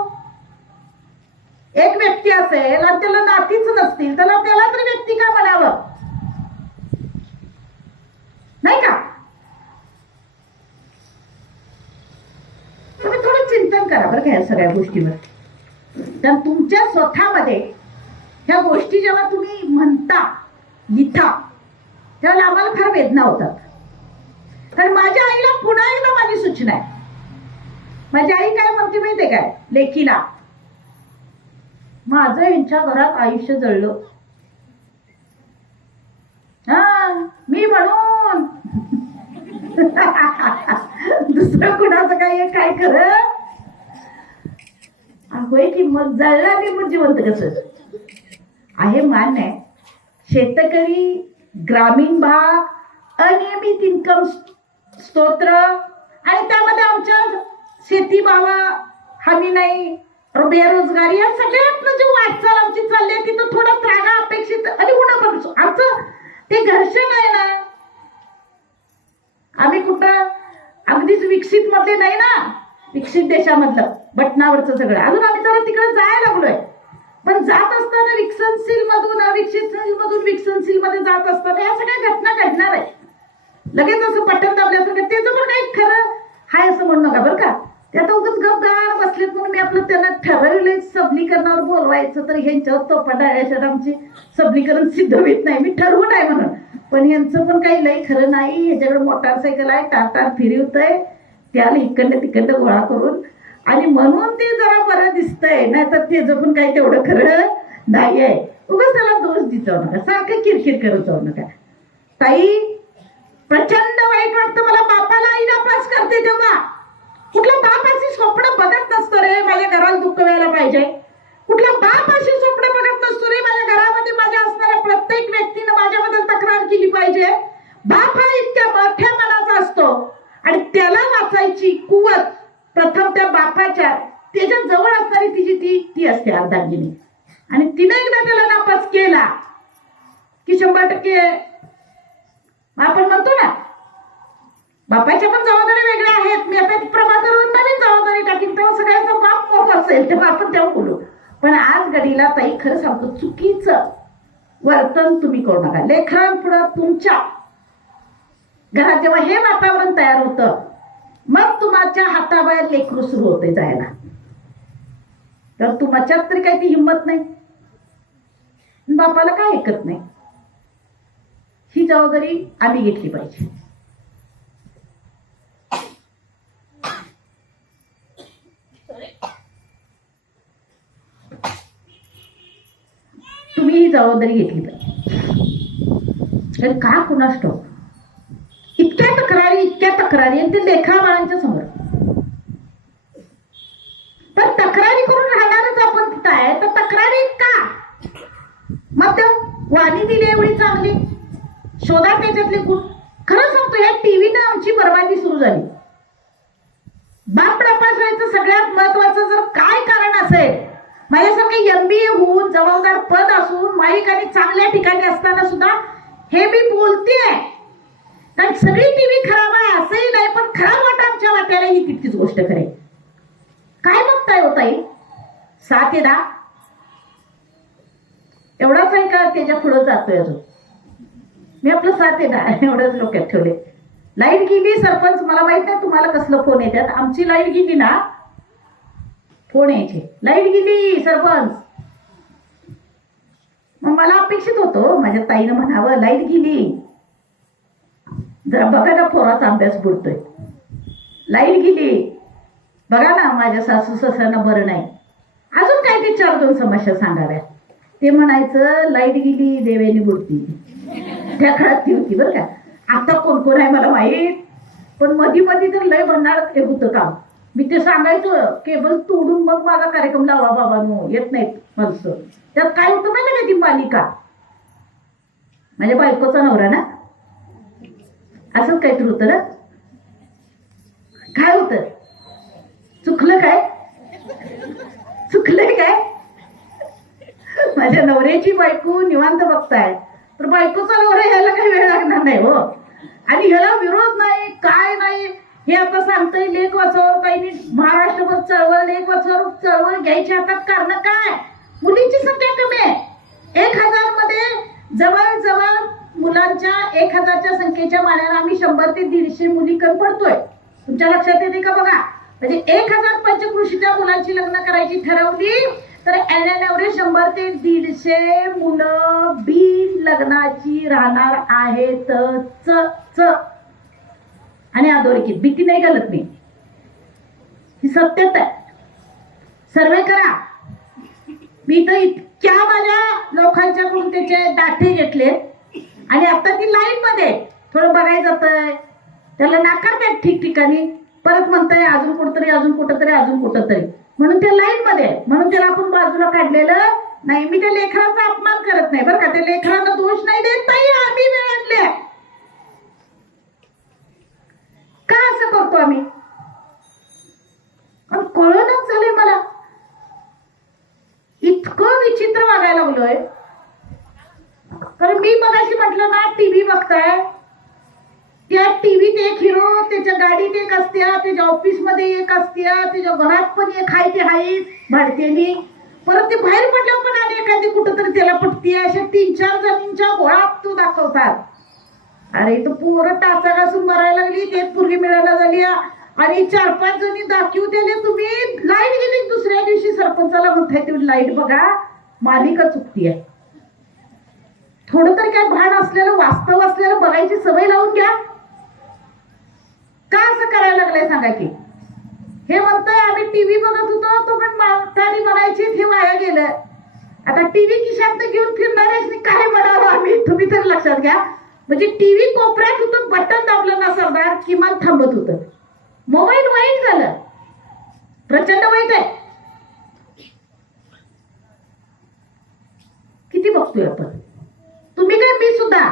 एक व्यक्ती असेल आणि त्याला नातीच नसतील, त्याला तरी व्यक्ती का म्हणावं, नाही का. तुम्ही थोडं चिंतन करा बरं का या सगळ्या गोष्टीवर. तर तुमच्या स्वतःमध्ये ह्या गोष्टी जेव्हा तुम्ही म्हणता, लिहिता, त्यावेळेला आम्हाला फार वेदना होतात. कारण माझ्या आईला पुन्हा एकदा माझी सूचना आहे. माझी आई काय म्हणते माहितीये काय लेखीला, माझं यांच्या घरात आयुष्य जळलं. हा मी म्हणून दुसरं कुणाचं काय खरं होय की. मग जळला मी म्हणजे म्हणत कसं आहे. मान्य आहे, शेतकरी, ग्रामीण भाग, अनियमित इन्कम स्तोत्र, आणि त्यामध्ये आमच्या शेती बाबा हमी नाही, बेरोजगारी, या सगळ्यातनं जे वाटचाल आमची चालली आहे तिथं थोडा त्रागा अपेक्षित आणि उन्हा आमचं ते घर्षण आहे ना. आम्ही कुठं अगदीच विकसित मधले नाही ना, विकसित देशामधलं बटनावरचं सगळं. अजून आम्ही जरा तिकडे जायला लागलोय. पण जात असताना विकसनशील मधून अविकसित मधून विकसनशील मध्ये जात असताना या सगळ्या घटना घडणार आहे. लगेच असं पटन दाबल्यासारखं त्याचं पण काही खरं हाय असं म्हणू नका बरं का. ते आता उगाच गपगार बसलेत म्हणून मी आपलं त्यांना ठरवले सबलीकरणावर बोलवायचं, तर ह्यांच्यावर तो पटाळ्याच्यात आमची सबलीकरण सिद्ध होत नाही. मी ठरवून आहे म्हणून, पण ह्यांचं पण काही लई खरं नाही. ह्याच्याकडे मोटारसायकल आहे, टाटार फिरवतंय, त्याला इकडनं तिकडनं गोळा करून, आणि म्हणून ते जरा बरं दिसतंय. नाही तर त्याचं पण काही तेवढं खरं नाही आहे. उगाच त्याला दोष देत जाऊ नका, सारखं किरकिर करत जाऊ नका. ताई प्रचंड वाईट वाटतं मला, बापाला आई नापास करते तेव्हा. कुठला बाप अशी स्वप्न बघत नसतो रे माझ्या घराला दुःख व्हायला पाहिजे. कुठला बाप अशी स्वप्न बघत नसतो रे माझ्या घरामध्ये माझ्या असणाऱ्या प्रत्येक व्यक्तीनं माझ्याबद्दल तक्रार केली पाहिजे. बाप हा इतक्या मोठ्या मनाचा असतो आणि त्याला वाचायची कुवत प्रथम त्या बापाच्या त्याच्या जवळ असणारी तिची ती असते अर्धांगिनी. आणि तिने एकदा त्याला नापास केला की 100% आपण म्हणतो ना बापाच्या पण जबाबदारी वेगळ्या आहेत. मी आता प्रभाकरून नवीन जबाबदारी टाकीन, तेव्हा सगळ्यांचा बाप मोठा असेल तेव्हा आपण तेव्हा बोलू. पण आज घडीला ताई खरं सांगतो, चुकीचं वर्तन तुम्ही करू नका. लेकरांपुढं तुमच्या घरात जेव्हा हे वातावरण तयार होतं, मग तुमच्या हाताबाहेर लेकरू सुरू होते जायला. तर तुमच्यात तरी काही ती हिंमत नाही, बापाला काय ऐकत नाही. ही जबाबदारी आम्ही घेतली पाहिजे. तुम्ही ही जबाबदारी घेतली पाहिजे. का कुणास ठाऊक इतक्या तक्रारी आणि ते लेखा बाळांच्या समोर. पण तक्रारी करून राहणारच आपण तिथं आहे, तर तक्रारी का? मग वाणी दिली एवढी चांगली, शोधा त्याच्यातले गुण. खरं सांगतो या टीव्हीनं आमची बर्बादी सुरू झाली. बाप तपासायचं सगळ्यात महत्वाचं जर काय कारण असेल, माझ्यासारखे MBA होऊन जबाबदार पद असून माईक आणि चांगल्या ठिकाणी असताना सुद्धा हे मी बोलतेय, कारण सगळी टीव्ही खराब आहे असंही नाही, पण खराब वाटा आमच्या वाट्याला ही तितकीच गोष्ट खरे. काय बघताय होता येईल 7 ते 10 एवढाच आहे का त्याच्या पुढे जातोय अजून. मी आपलं 7 ते 10 एवढंच डोक्यात ठेवले. लाईट गेली सरपंच, मला माहित नाही तुम्हाला कसलं फोन येतात. आमची लाईट गेली ना फोन यायचे, लाईट गेली सरपंच. मग मला अपेक्षित होतो माझ्या ताईनं म्हणावं लाईट गेली, जरा बघा ना पोराचा अभ्यास बुडतोय. लाईट गेली बघा ना माझ्या सासू सासऱ्यांना बरं नाही, अजून काय ते 4-2 समस्या सांगाव्या. ते म्हणायचं लाईट गेली देवेनी बुडती. त्या काळात ती होती बरं का. आता कोण कोण आहे मला माहीत, पण मधी तर लय म्हणणार हे होतं काम. मी ते सांगायचं केबल तोडून मग माझा कार्यक्रम लावा बाबा, नो येत नाहीत माणसं. त्यात काय होतं माहिती का, ती मालिका माझ्या बायकोचा नवरा ना, असंच काहीतरी होतं ना. काय होतं, चुकलं काय, चुकलंय काय. माझ्या नवऱ्याची बायको निवांत बघताय, तर बायकोचा नवरा यायला काही वेळ लागणार नाही हो. आणि ह्याला विरोध नाही काय नाही. हे आता सांगतंय लेख वाचावर काही महाराष्ट्रभर चळवळ, लेख वाचावर चळवळ घ्यायची हातात कारण काय, मुलींची संख्या कमी आहे. 1000 मध्ये जवळजवळ मुलांच्या 1000च्या संख्येच्या मानाने आम्ही 100 ते 150 मुली कमी पडतोय. तुमच्या लक्षात येते का बघा. म्हणजे 1000 पंचकृषीच्या मुलांची लग्न करायची ठरवली तर ॲव्हरेज 100 ते 150 मुलं बिन लग्नाची राहणार आहेत. आणि अधोरेखित भीती नाही घालत मी, ही सत्यता आहे. सर्वे करा. मी तर इतक्या माझ्या लोकांच्याकडून त्याचे दाठे घेतले आणि आता ती लाईन मध्ये थोडं बघायचं जातंय, त्याला नाकारतात ठिकठिकाणी, परत म्हणताय अजून कुठंतरी अजून कुठंतरी अजून कुठंतरी, म्हणून त्या लाईन मध्ये म्हणून त्याला आपण बाजूला काढलेलं नाही. मी त्या लेखनाचा अपमान करत नाही बरं का, त्या लेखनाला दोष नाही देत नाही. आम्ही वेळ आणले का असं करतो आम्ही, कळणच झालंय मला. इतकं विचित्र वागायला लागलोय. कारण मी मगाशी म्हटलं ना टीव्ही बघताय, त्या टीव्हीत एक हिरो, त्याच्या गाडीत एक असत्या, त्याच्या ऑफिस मध्ये एक असत्या, त्याच्या घरात पण एक हाय, ते हाय भाडतेनी, परत ते बाहेर पडल्यावर पण आणि एखादी कुठंतरी त्याला पटती. अशा 3-4 जणींच्या गोळात तो दाखवतात. अरे तो पोरं टाचा घासून मरायला लागली, ते पूर्वी मिळायला झाली आणि 4-5 जणी दाखवू त्याने. तुम्ही लाईट गेली दुसऱ्या दिवशी सरपंचाला म्हणताय तुम्ही लाईट बघा, मालिका चुकती आहे. थोडं तरी काय भान असलेलं, वास्तव असलेलं बघायची सवय लावून घ्या. का असं करायला लागलंय सांगा की. हे म्हणतोय आम्ही टीव्ही बघत होतो, तो पण म्हातारी म्हणायची हे वाया गेलं. आता टीव्ही खिशात घेऊन फिरणाऱ्याने काय म्हणावं आम्ही, तुम्ही तर लक्षात घ्या. म्हणजे टीव्ही कोपऱ्यात होतं, बटन दाबलं ना सरदार किमान थांबत होतं. मोबाईल वाईट झालं, प्रचंड वाईट आहे. किती बघतोय आपण, तुम्ही काय मी सुद्धा.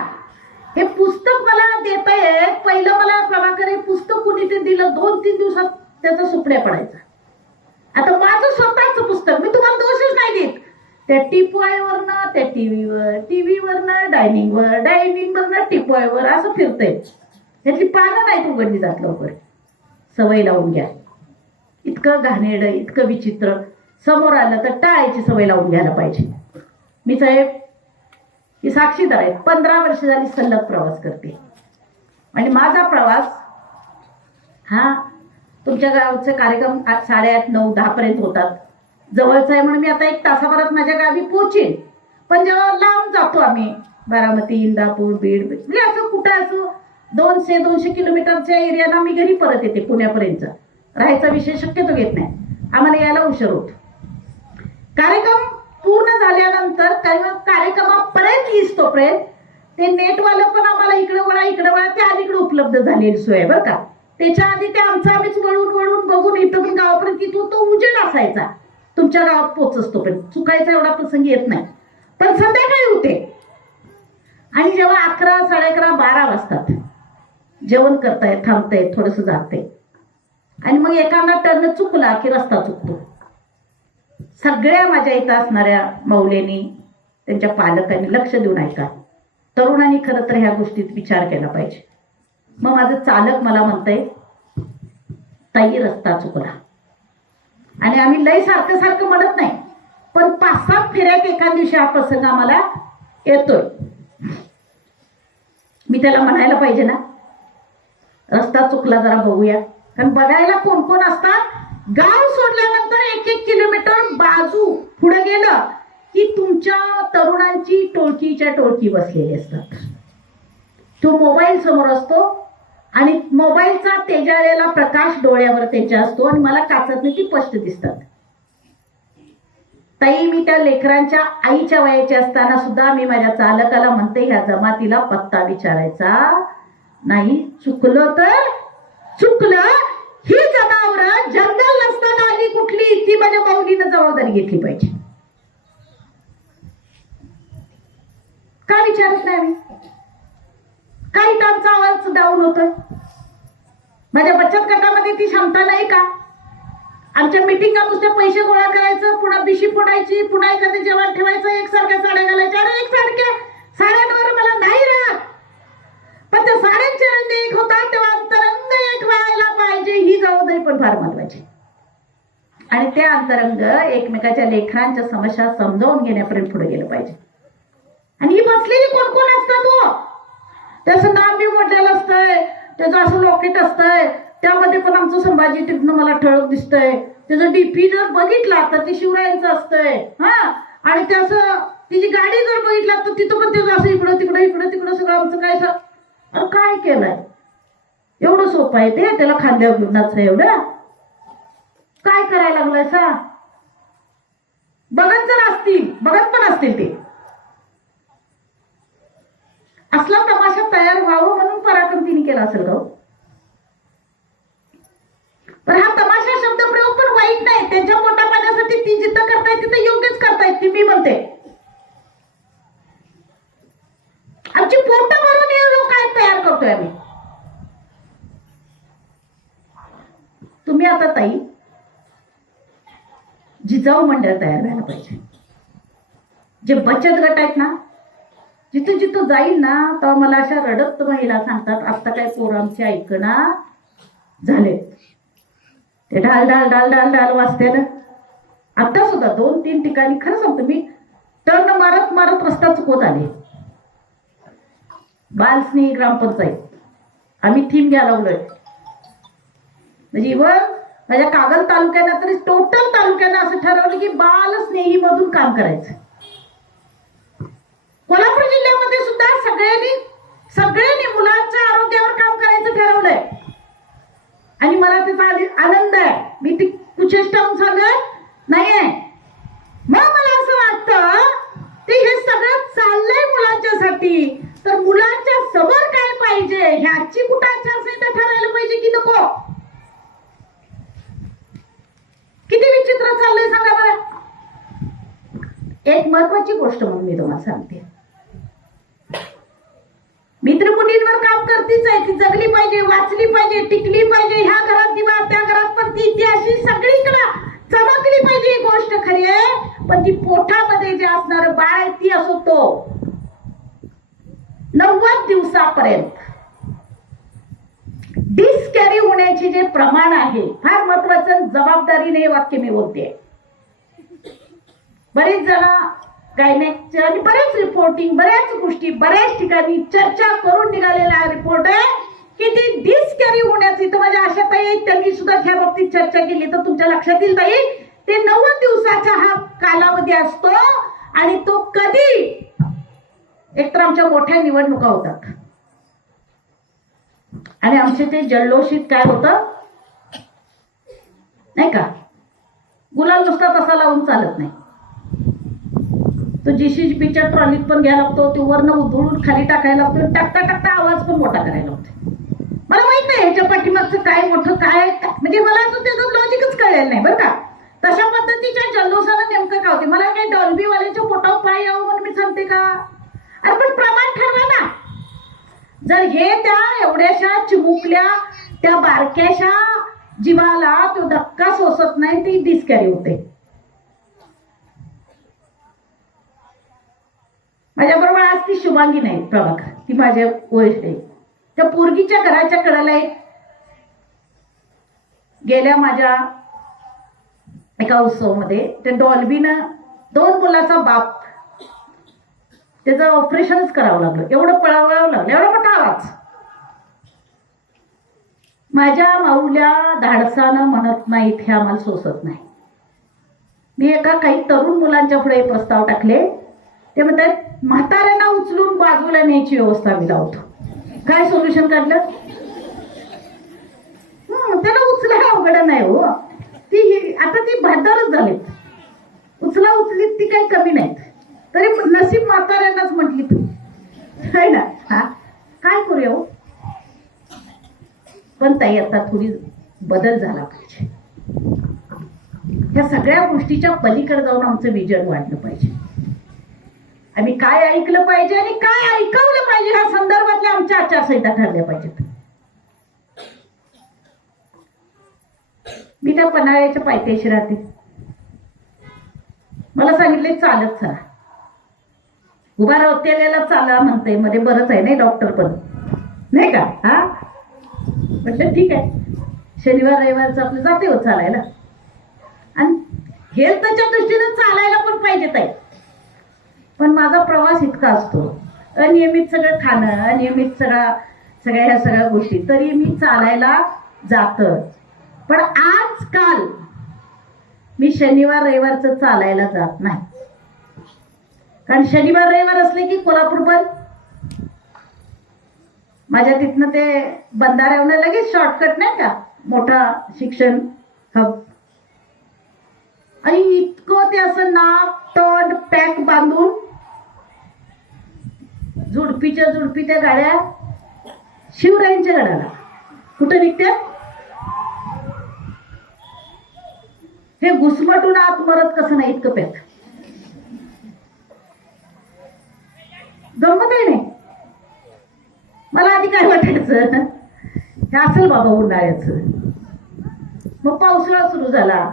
हे पुस्तक मला देताय, पहिलं मला प्रभाकर हे पुस्तक कुणी ते दिलं, 2-3 दिवसात त्याचा सुपड्या पडायचा. आता माझं स्वतःच पुस्तक, मी तुम्हाला दोषच नाही देत. त्या टिपवायवरनं त्या टीव्हीवरनं डायनिंगवरनं टिपवायवर असं फिरतंय. त्यातली पानं नाहीत उघडली जात लवकर. सवय लावून घ्या. इतकं घाणेरडं, इतकं विचित्र समोर आलं तर टाळायची सवय लावून घ्यायला पाहिजे. मी साहेब ही साक्षीदार आहे, 15 वर्ष झाली सलग प्रवास करते. आणि माझा प्रवास हा तुमच्या गावचे कार्यक्रम 8:30, 9, 10 पर्यंत होतात. जवळच आहे म्हणून मी आता 1 तासाभरात माझ्या गावी पोहोचेन. पण जेव्हा लांब जातो आम्ही, बारामती, इंदापूर, बीड, म्हणजे असं कुठं असं 200 किलोमीटरच्या एरियाला मी घरी परत येते. पुण्यापर्यंत राहायचा विषय शक्यतो घेत नाही, आम्हाला यायला उशीर होतो. कार्यक्रम पूर्ण झाल्यानंतर कार्यक्रमापर्यंत येईस्तोपर्यंत ते नेटवालं पण आम्हाला इकडे वळा ते अलीकडे उपलब्ध झालेली सोय बरं का. त्याच्या आधी ते आमचं आम्हीच वळून बघून इथं पण गावापर्यंत तिथून तो उजेड असायचा. तुमच्या गावात पोचतो पण चुकायचा एवढा प्रसंग येत नाही. पण संध्याकाळी होते. आणि जेव्हा 11, 11:30, 12 वाजतात, जेवण करताय, थांबताय, थोडस जागते, आणि मग एखादा टर्न चुकला की रस्ता चुकतो. सगळ्या माझ्या इथं असणाऱ्या मौलेनी, त्यांच्या पालकांनी लक्ष देऊन ऐका. तरुणांनी खरं तर ह्या गोष्टीत विचार केला पाहिजे. मग माझं चालक मला म्हणतंय, ताई रस्ता चुकला. आणि आम्ही लय सारखं सारखं म्हणत नाही, पण 5-7 फेऱ्यात एका दिवशी हा प्रसंग आम्हाला येतोय. मी त्याला म्हणायला पाहिजे ना, रस्ता चुकला, जरा बघूया. कारण बघायला कोण कोण असतात. गाव सोडल्यानंतर 1-1 किलोमीटर बाजू पुढे गेलं की तुमच्या तरुणांची टोळकीच्या टोळकी बसलेली असतात. तो मोबाईल समोर असतो आणि मोबाईलचा तेजाळलेला प्रकाश डोळ्यावर त्यांच्या असतो आणि मला काचातनं ती स्पष्ट दिसतात. ताई, मी त्या लेकरांच्या आईच्या वयाची असताना सुद्धा मी माझ्या चालकाला म्हणते, ह्या जमातीला पत्ता विचारायचा नाही. चुकलं तर चुकलं. ही जनावरं जंगल नसताना आली कुठली, ती माझ्या माऊलीनं जबाबदारी घेतली पाहिजे. का विचारत नाही आम्ही? काही टाईमचा आवाज डाऊन होतोय. माझ्या बचत गटामध्ये ती क्षमता नाही का? आमच्या मिटिंगा नुसते पैसे गोळा करायचं, पुन्हा बिशी फोडायची, पुन्हा एखादं जेवण ठेवायचं, एकसारख्या साड्या घालायच्या. आणि एकसारख्या साड्यांवर मला नाही राहत, पण त्या साड्यांचे रंग एक होतात तेव्हा अंतरंग एक व्हायला पाहिजे. ही जबाबदारी पण फार महत्वाची. आणि ते अंतरंग एकमेकाच्या लेकरांच्या समस्या समजावून घेण्यापर्यंत पुढे गेलं पाहिजे. आणि ही बसलेली कोण कोण असतात हो? त्याचं नाव बी मोडलेलं असतंय, त्याचं असं लॉकेट असतंय, त्यामध्ये पण आमचं संभाजी टिपणं मला ठळक दिसतंय. त्याचं डीपी जर बघितला तर ते शिवरायांचं असतंय. आणि त्याचं तिची गाडी जर बघितला तर तिथं पण त्याचं असं इकडं तिकडं इकडं तिकडं सगळं आमचं काय. अरे काय केलंय? एवढं सोपं आहे ते? त्याला खांद्यावर घेऊन एवढं काय करायला लागलंय सा? बघत जर असतील, बघत पण असतील ते. असला तमाशा तयार व्हावं म्हणून पराक्रम तिने केला असेल का? पण हा तमाशा शब्द प्रयोग पण वाईट नाही. त्यांच्या पोटा पाण्यासाठी ती जिथं करतायत तिथं योग्यच करतायत, ती मी म्हणते. आमची पोट भरून येऊन काय तयार करतोय आम्ही? तुम्ही आता ताई जिजाऊ मंडळ तयार व्हायला पाहिजे. जे बचत गट आहेत ना, जिथं जिथं जाईल ना तेव्हा मला अशा रडत महिला सांगतात, आता काय पोर आमचे ऐकना झाले. ते ढाल ढाल ढाल ढाल ढाल वाजते ना. आता सुद्धा 2-3 ठिकाणी खरं सांगतो मी, टर्न मारत मारत रस्ता चुकवत आले. बालस्नेही ग्रामपंचायत आम्ही थीम घ्यायला लागलोय. म्हणजे इव्हन माझ्या कागल तालुक्याला तरी टोटल तालुक्याला असं ठरवलं की बालस्नेही मधून काम करायचं. कोल्हापूर जिल्ह्यामध्ये सुद्धा सगळ्यांनी मुलांच्या आरोग्यावर काम करायचं ठरवलंय. आणि मला त्याचा आनंद आहे. मी ती कुचेष्टा सांगत नाहीये. मग मला असं वाटतं की हे सगळं चाललंय मुलांच्यासाठी, तर मुलांच्या समोर काय पाहिजे ह्याची कुठं आचारसंहिता ठरायला पाहिजे की नको? किती विचित्र चाललंय सांगा बरं. एक महत्वाची गोष्ट म्हणून मी तुम्हाला सांगते, मित्रमुनींवर काम करतीच आहे. ती जगली पाहिजे, वाचली पाहिजे, टिकली पाहिजे. ह्या घरात दिवा, त्या घरात पण ती अशी सगळीकडे चमकली पाहिजे. ही गोष्ट खरी आहे, पण ती पोटामध्ये जे असणार बाळ आहे ती असो तो 90 दिवसापर्यंत डिस्कॅरी होण्याचे जे प्रमाण आहे फार महत्वाचं. जबाबदारीने हे वाक्य मी बोलते. बरेच जण गायनेकच्या आणि बरेच रिपोर्टिंग, बऱ्याच गोष्टी बऱ्याच ठिकाणी चर्चा करून निघालेला रिपोर्ट आहे की ती डिस्कॅरी होण्याची. तर माझ्या आशाताई त्यांनी सुद्धा ह्या बाबतीत चर्चा केली, तर तुमच्या लक्षात येईल ताई, ते 90 दिवसाचा हा कालावधी असतो. आणि तो कधी? एकतर आमच्या मोठ्या निवडणुका होतात आणि आमचे ते जल्लोषित काय होतं नाही का, गुलाल नुसता तसा लावून चालत नाही. तो JCBच्या ट्रॉलीत पण घ्यायला लागतो, तो वरनं उधळून खाली टाकायला लागतो, टाकता टाकता आवाज पण मोठा करायला लागतो. मला माहित नाही ह्याच्या पाठीमागचं काय मोठं काय, म्हणजे मला त्याचं लॉजिकच कळलेलं नाही बरं का. तशा पद्धतीच्या जल्लोषाला नेमकं काय होते? मला काही डॉल्बीवाल्याच्या पोटावर पाय यावं म्हणून मी सांगते का? अरे पण प्रमाण ठरवा ना. जर हे त्या एवढ्याशा चिमुकल्या त्या बारक्याशा जीवाला तो धक्का सोसत नाही, ती डिस्कॅरी होते. माझ्याबरोबर आज ती शुभांगी नाही प्रभाकर, ती माझ्या ओळख आहे. त्या पोरगीच्या घराच्या कडेला एक गेल्या माझ्या एका उत्सवामध्ये त्या डॉल्बीनं 2 मुलाचा बाप, त्याचं ऑपरेशनच करावं लागलं. एवढं पळावं लागलं, एवढा मोठा आवाज. माझ्या माऊल्या धाडसानं म्हणत नाहीत हे आम्हाला सोसत नाही. मी एका काही तरुण मुलांच्या पुढे प्रस्ताव टाकले. ते म्हणतात म्हाताऱ्यांना उचलून बाजूला न्यायची व्यवस्था मी लावतो. काय सोल्युशन काढलं? त्याला उचलायला अवघड नाही हो. ती आता ती भांडारच झालीत, उचला उचलीत ती काही कमी नाहीत. तरी नसीब म्हाताऱ्यांनाच म्हटली तू आहे ना. हा काय करूया हो. पण ताई आता थोडी बदल झाला पाहिजे. या सगळ्या गोष्टीच्या पलीकडे जाऊन आमचं विजन वाढलं पाहिजे. आम्ही काय ऐकलं पाहिजे आणि काय ऐकवलं पाहिजे ह्या संदर्भातल्या आमच्या आचारसंहिता ठरल्या पाहिजेत. मी त्या पन्हाळ्याच्या पायथ्याशी राहते. मला सांगितले चालत चला. उभा राहतेला चाला म्हणते, मध्ये बरंच आहे नाही डॉक्टर पण नाही का. हा म्हटलं ठीक आहे, शनिवार रविवारचं आपलं जाते हो चालायला. आणि हेल्थच्या दृष्टीने चालायला पण पाहिजे ताई. पण माझा प्रवास इतका असतो, अनियमित सगळं खाणं, अनियमित सगळ्या ह्या सगळ्या गोष्टी, तरी मी चालायला जात. पण आजकाल मी शनिवार रविवारचं चालायला जात नाही. कारण शनिवार रविवार असले की कोल्हापूर बंद. माझ्या तिथनं ते बंधाऱ्यावरून लगेच शॉर्टकट नाही का, मोठा शिक्षण हब. आणि इतकं ते असं नाक तोंड पॅक बांधून झुडपीच्या झुडपी त्या गाड्या शिवरायांच्या गडाला कुठं निघत्या. हे घुसमटून आत मरत कसं नाही इतकं पॅक. गंमत आहे नाही. मला आधी काय वाटायचं हे असेल बाबा उन्हाळ्याचं. मग पावसाळा सुरू झाला,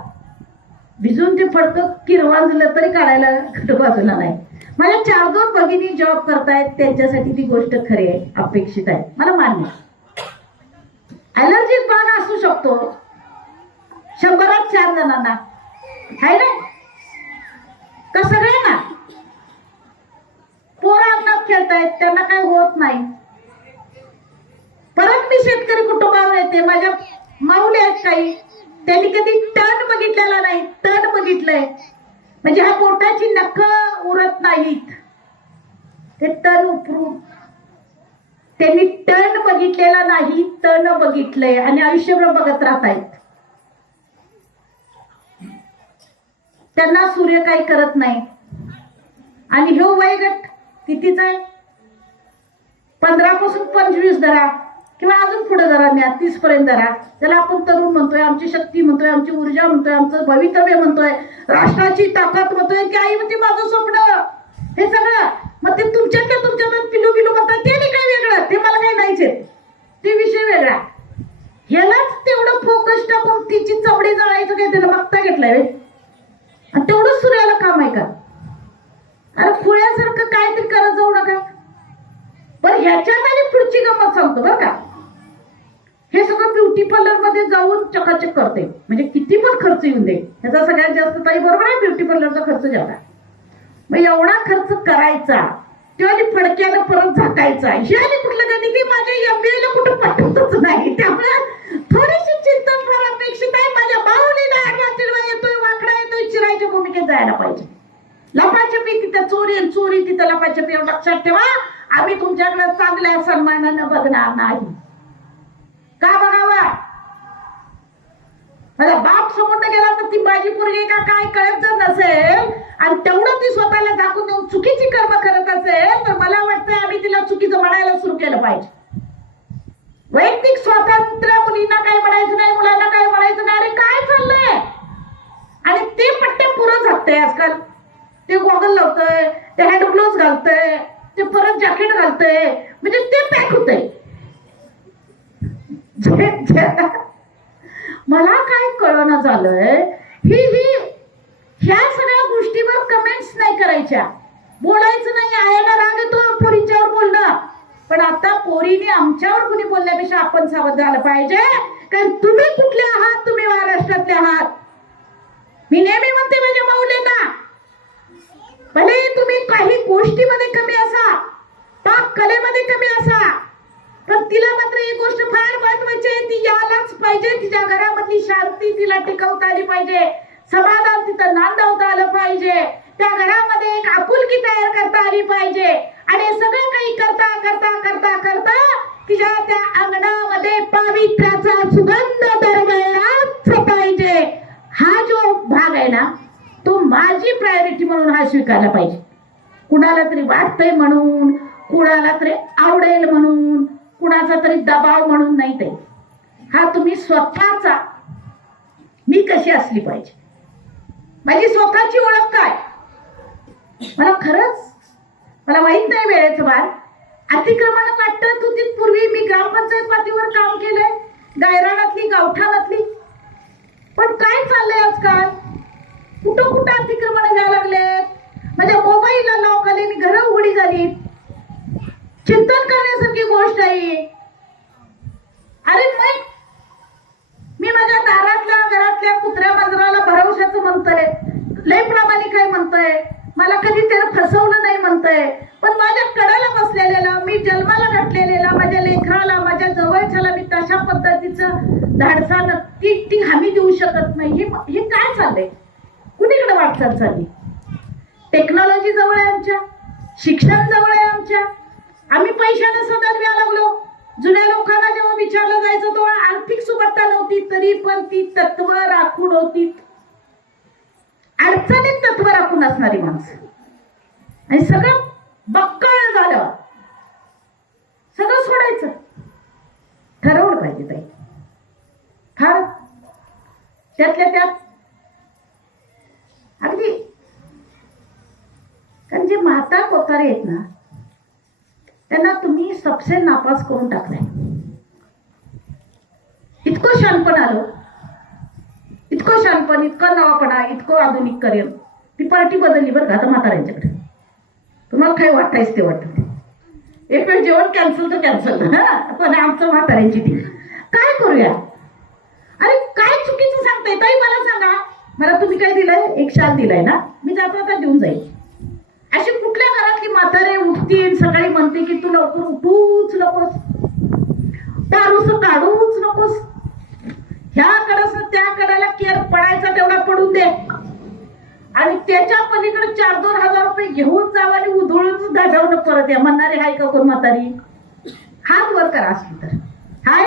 भिजून ते फडकं किरवाजलं तरी काढायला बाजूला नाही. माझ्या 4-2 भगिनी जॉब करतायत, त्यांच्यासाठी ती गोष्ट खरी आहे, अपेक्षित आहे, मला मान्य. ऍलर्जी बाण असू शकतो 100त 4 जणांना, आहे ना का सगळ्यांना. पोरं अंगणात खेळतायत, त्यांना काय होत नाही. परत मी शेतकरी कुटुंबावर येते. माझ्या माऊली आहेत काही, त्यांनी कधी टण बघितलेला नाही. टण बघितलंय म्हणजे ह्या पोटाची नखं उरत नाहीत, ते टण उपरून. त्यांनी टण बघितलेला नाही, टण बघितलंय आणि आयुष्यभर बघत राहत आहेत. त्यांना सूर्य काही करत नाही. आणि ह्यो वयगट कितीचा आहे, 15 पासून 25 धरा किंवा अजून पुढे जरा न्या, 30 पर्यंत धरा. त्याला आपण तरुण म्हणतोय, आमची शक्ती म्हणतोय, आमची ऊर्जा म्हणतोय, आमचं भवितव्य म्हणतोय, राष्ट्राची ताकद म्हणतोय, की आई म्हणते माझं स्वप्न, हे सगळं. मग ते तुमच्यात पिलू पिलू म्हणतात, ते नाही काय वेगळं, ते मला काही नाहीच आहे, ते विषय वेगळा. ह्यालाच तेवढं फोकस टाकून तिची चमडी जळायचं काय त्याला मागता घेतलंय आणि तेवढंच सूर्याला काम आहे का. अरे खुळ्यासारखं काहीतरी करत जाऊ नका. पण ह्याच्यात आणि पुढची गंमत सांगतो बरं का. हे सगळं ब्युटी पार्लर मध्ये जाऊन चकाचक करते, म्हणजे किती पण खर्च येऊन दे, ह्याचा सगळ्यात जास्त ताई बरोबर आहे, ब्युटी पार्लरचा खर्च जेवढा. मग एवढा खर्च करायचा, तेव्हा फडक्यानं परत झाकायचा. ह्याने कुठलं कधी की माझ्या MBA ला कुठं पटवतच नाही. त्यामुळे थोडीशी चिंतन फार अपेक्षित आहे. माझ्या बाहुलीला आडवा तिडवा येतोय, वाकडा येतोय, चिरायच्या भूमिकेत जायला पाहिजे. लपाछपी तिथं चोरी, चोरी तिथं लपाछपी, एवढं लक्षात ठेवा. आम्ही तुमच्याकडे चांगल्या सन्मानानं बघणार नाही. का बघावा. माझा बाप समोर गेला तर ती माझी पोरगी का काय कळत जर नसेल आणि तेवढं ती स्वतःला दाखवून देऊन चुकीची कर्म करत असेल, तर मला वाटतं आम्ही तिला चुकीचं म्हणायला सुरू केलं पाहिजे. वैयक्तिक स्वातंत्र्य, मुलींना काय म्हणायचं नाही, मुलांना काय म्हणायचं नाही. अरे काय चाललंय. आणि ते पट्टे पुरं झाकतंय आजकाल. ते गॉगल लावतंय, ते हँड ग्लोव्ह घालतंय, ते परत जॅकेट घालतंय, म्हणजे ते पॅक होतंय. मला काय कळना झालंय, ही ह्या सगळ्या गोष्टीवर कमेंट्स नाही करायच्या, बोलायचं नाही. आयाला राग येतो पोरींच्यावर बोलणं, पण आता पोरीने आमच्यावर कुणी बोलण्यापेक्षा आपण सावध झालं पाहिजे. कारण तुम्ही कुठले आहात? तुम्ही महाराष्ट्रातले आहात. मी नेहमी म्हणते म्हणजे मौलेना, भले तुम्ही काही गोष्टीमध्ये कमी असा, पाक कलेमध्ये कमी असा, पण तिला मात्र एक गोष्ट फार महत्वाची आहे, ती यायलाच पाहिजे. तिच्या घरामधली शांती तिला टिकवता आली पाहिजे, समाधान तिथं नांदवता आलं पाहिजे, त्या घरामध्ये एक आपुलकी तयार करता आली पाहिजे. आणि सगळं काही करता करता करता करता तिच्या त्या अंगणामध्ये पावित्र्याचा सुगंध दरवळाच पाहिजे. हा जो भाग आहे ना, तो माझी प्रायोरिटी म्हणून हा स्वीकारला पाहिजे. कुणाला तरी वाटतंय म्हणून, कुणाला तरी आवडेल म्हणून, कुणाचा तरी दबाव म्हणून नाही. ते हा तुम्ही स्वतःचा, मी कशी असली पाहिजे, माझी स्वतःची ओळख काय. मला खरंच मला माहित नाही वेळेचं बार. अतिक्रमण वाटत होती पूर्वी. मी ग्रामपंचायत पातळीवर काम केलंय, गायरानातली, गावठाणातली. पण काय चाललंय आजकाल, कुठं कुठं अतिक्रमण घ्यायला लागले. माझ्या मोबाईलला लॉक आले, मी घरं उघडी झाली. चिंतन करण्यासारखी गोष्ट आहे. अरे मी माझ्या दारातल्या घरातल्या कुत्र्या मांजराला भरवशाचं म्हणतोय, लय प्रामाणिक आहे म्हणतोय, मला कधी त्याला फसवलं नाही म्हणतोय. पण माझ्या कडाला बसलेला, मी जन्माला घातलेला माझ्या लेकराला, माझ्या जवळच्याला मी तशा पद्धतीचं धाडसानं ती हमी देऊ शकत नाही. हे काय चाललंय, कुणीकडे वाटचाल चालली. टेक्नॉलॉजी जवळ आहे आमच्या, शिक्षण जवळ आहे आमच्या, आम्ही पैशाने सतत व्हायला लागलो. जुन्या लोकांना जेव्हा विचारलं जायचं तेव्हा आर्थिक सुबत्ता नव्हती, तरी पण ती तत्व राखून होती. अडचणीत तत्व राखून असणारी माणसं. आणि सगळं बक्कळ झालं, सगळं सोडायचं ठरवलं पाहिजे. ताई फार त्यातल्या त्यात अगदी, कारण जे म्हाता कोतारे आहेत ना, त्यांना तुम्ही सबसे नापास करून टाकलाय. इतकं शानपण आलं, इतकं शानपण, इतकं नवापणा, इतकं आधुनिक करेल. ती पार्टी बदलली बरं का आता म्हाताऱ्यांच्याकडे. तुम्हाला काय वाटायचं ते वाटत. एक वेळ जेवण कॅन्सल तर कॅन्सल, पण आमचं म्हाताऱ्यांची ती काय करूया. अरे काय चुकीचं सांगताय ताई, मला सांगा. मला तुम्ही काय दिलंय, एक शाल दिलाय ना, मी जाता आता देऊन जाईल. अशी कुठल्या घरातली म्हातारे उठतील सकाळी म्हणते की तू लवकर उठूच नकोस, दारूस काढूच नकोस, ह्या कडास त्या कडाला केअर पडायचा तेवढा पडून दे, आणि त्याच्या पलीकडे 4-2 हजार रुपये घेऊन जावं आणि उधळून सुद्धा जाऊन परत या म्हणणारे हाय का कोण म्हातारी. हात वर करा असली तर. हाय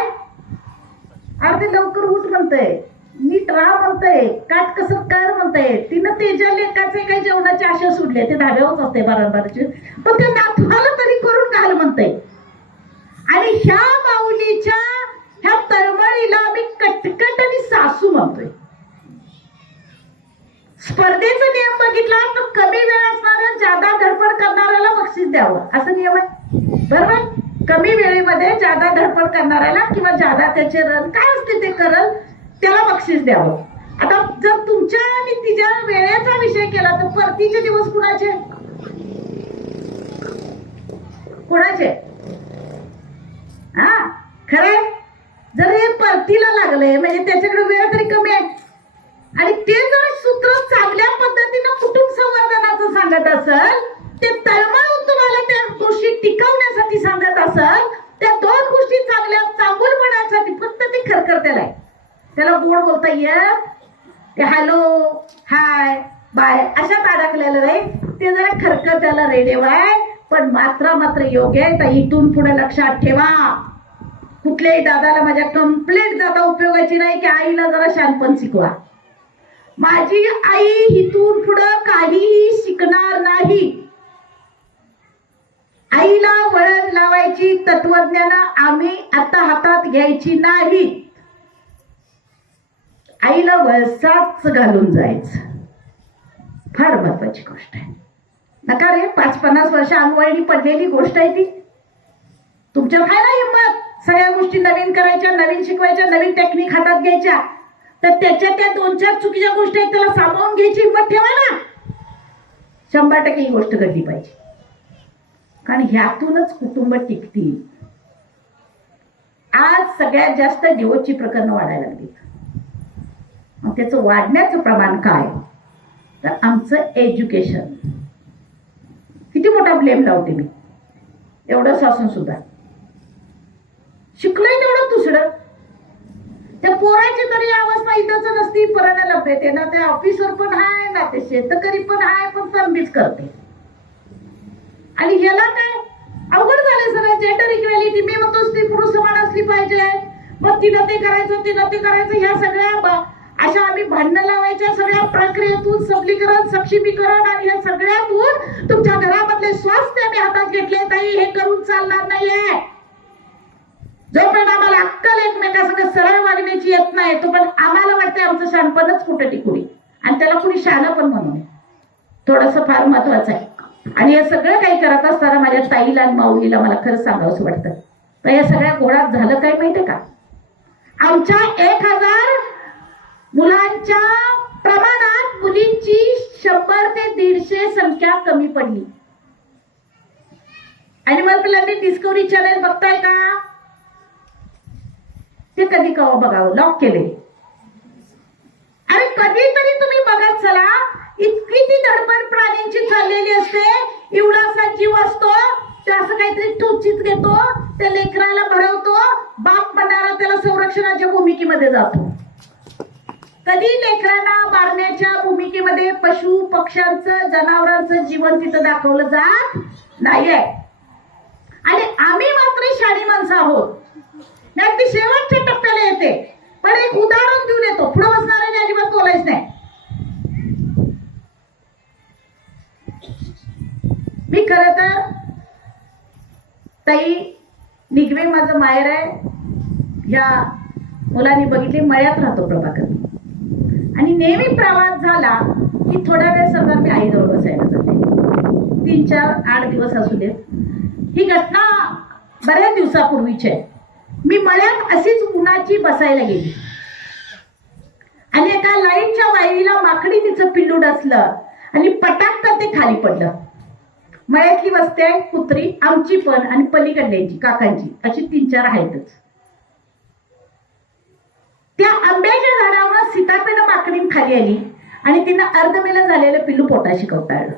अर्धे लवकर उठ म्हणतंय, नीट राहा म्हणतंय, काट कसं कर म्हणतंय. तिनं तेजा लेकाचे काही जेवणाचे आशा सोडले, ते धाब्यावरच असते बाराबारचे, पण ते नातवाला तरी करून घाल म्हणतंय. आणि ह्या माऊलीच्या ह्या तळमळीला मी कटकट आणि सासू म्हणतोय. स्पर्धेचा नियम बघितला तर कमी वेळ असणाऱ्या जादा धडपड करणाऱ्याला बक्षीस द्यावं, असं नियम आहे बरोबर. कमी वेळेमध्ये जादा धडपड करणाऱ्याला किंवा जादा त्याचे रन काय असते ते करल त्याला बक्षीस द्यावं. आता जर तुमच्या आणि तिच्या वेळेचा विषय केला तर परतीचे दिवस कुणाचे कुणाचे. हा खरे, जर हे परतीला लागलंय म्हणजे त्याच्याकडे वेळ तरी कमी आहे. आणि ते जर सूत्र चांगल्या पद्धतीनं कुटुंब संवर्धनाचं सांगत असेल, ते तळमळून तुम्हाला त्या गोष्टी टिकवण्यासाठी सांगत असेल, त्या 2 गोष्टी चांगल्या चांगुलपणासाठी फक्त ती खरखरतेला आहे. त्याला गोड बोलता येत, ते हॅलो हाय बाय अशात अडकलेलं नाही. ते जरा खरखरतेला रेडिओ आहे, पण मात्र योग्य आहे. तर इथून पुढे लक्षात ठेवा, कुठल्याही दादाला माझ्या कंप्लेंट दादा उपयोगाची नाही की आईला जरा शानपण शिकवा. माझी आई इथून पुढं काहीही शिकणार नाही. आईला वळण लावायची तत्वज्ञान आम्ही आता हातात घ्यायची नाही. आईला वळसाच घालून जायचं फार महत्वाची गोष्ट आहे. नका रे, 5-50 वर्ष अंगवळणी पडलेली गोष्ट आहे ती. तुमच्यात आहे ना हिंमत सगळ्या गोष्टी नवीन करायच्या, नवीन शिकवायच्या, नवीन टेक्निक हातात घ्यायच्या, तर त्याच्या त्या 2-4 चुकीच्या गोष्टी आहेत त्याला सामावून घ्यायची हिंमत ठेवा ना. 100% ही गोष्ट घडली पाहिजे, कारण ह्यातूनच कुटुंब टिकतील. आज सगळ्यात जास्त डिवोर्सची प्रकरणं वाढायला लागली. मग त्याचं वाढण्याचं प्रमाण काय, तर आमचं एज्युकेशन. किती मोठा ब्लेम लावते मी, एवढंच असून सुद्धा शिकलोय तेवढं दुसरं. त्या पोराची तरी अवस्था इथंच नसती, परायला लपते ना. ते ऑफिसर पण आहे ना, ते शेतकरी पण आहे, पण तंबीच करते. आणि ह्याला काय अवघड झाले सगळं. जेंडर इक्वॅलिटी, मी म्हणतो स्त्री पुरुष समान असली पाहिजे, मग तिनं ते करायचं, तिनं ते करायचं. ह्या सगळ्या अशा आम्ही भांडणं लावायच्या सगळ्या प्रक्रियेतून सबलीकरण, सक्षमीकरण आणि या सगळ्यातून तुमच्या घरामधले स्वास्थ्य आम्ही हातात घेतले. ताई, हे करून चालणार नाहीये. जोपर्यंत आम्हाला अक्कल एकमेकांसंग सरळ वागण्याची येत नाही, तोपर्यंत आम्हाला वाटतं आमचं शहाणपणच कुठे टिकुडी. आणि त्याला कुणी शहाणं पण म्हणू नये, थोडंसं फार महत्वाचं आहे. आणि हे सगळं काही करत असताना माझ्या ताईला आणि माऊलीला मला खरं सांगावंसं वाटतं. पण या सगळ्या घोळात झालं काय माहितीये का, आमच्या 1000 मुलांच्या प्रमाणात मुलींची 100 ते 150 संख्या कमी पडली. आणि मग मुलांनी डिस्कवरी चॅनल बघताय का, ते कधी कवा बघावं, लॉक केले. अरे कधीतरी तुम्ही बघत चला. इतकी ती धडपड प्राण्यांची चाललेली असते, एवढासा जीव असतो, ते असं काहीतरी ठोचीत घेतो, त्या लेकराला भरवतो, बाप म्हणणारा त्याला संरक्षणाच्या भूमिकेमध्ये जातो. कधी लेकरांना मारण्याच्या भूमिकेमध्ये पशु पक्ष्यांचं, जनावरांचं जीवन तिथं दाखवलं जात नाहीये. आणि आम्ही मात्र शाणी माणसं आहोत. मी अगदी शेवटच्या टप्प्याला येते, पण एक उदाहरण देऊन येतो. पुढे बसणाऱ्याने अजिबात बोलायच नाही. मी खरं तर ताई, निगवे माझं माहेर आहे. या मुलांनी बघितले, मळ्यात राहतो प्रभाकर. आणि नेहमी प्रवास झाला की थोडा वेळ सरदार मी आईजवळ बसायला जाते. 3-4-8 दिवस असू देत. ही घटना बऱ्याच दिवसापूर्वीची आहे. मी मळ्यात अशीच उन्हाची बसायला गेली आणि एका लाईटच्या वायरीला माकडी तिचं पिल्लू डसलं आणि पटाक ते खाली पडलं. मळ्यातली वस्ती आहे, कुत्री आमची पण आणि पलीकडल्याची काकांची, अशी 3-4 आहेतच. त्या आंब्याच्या झाडावर सीतापेनं माकडीन खाली आली आणि तिनं अर्धमेलं झालेलं पिल्लू पोटाशी कवटाळलं.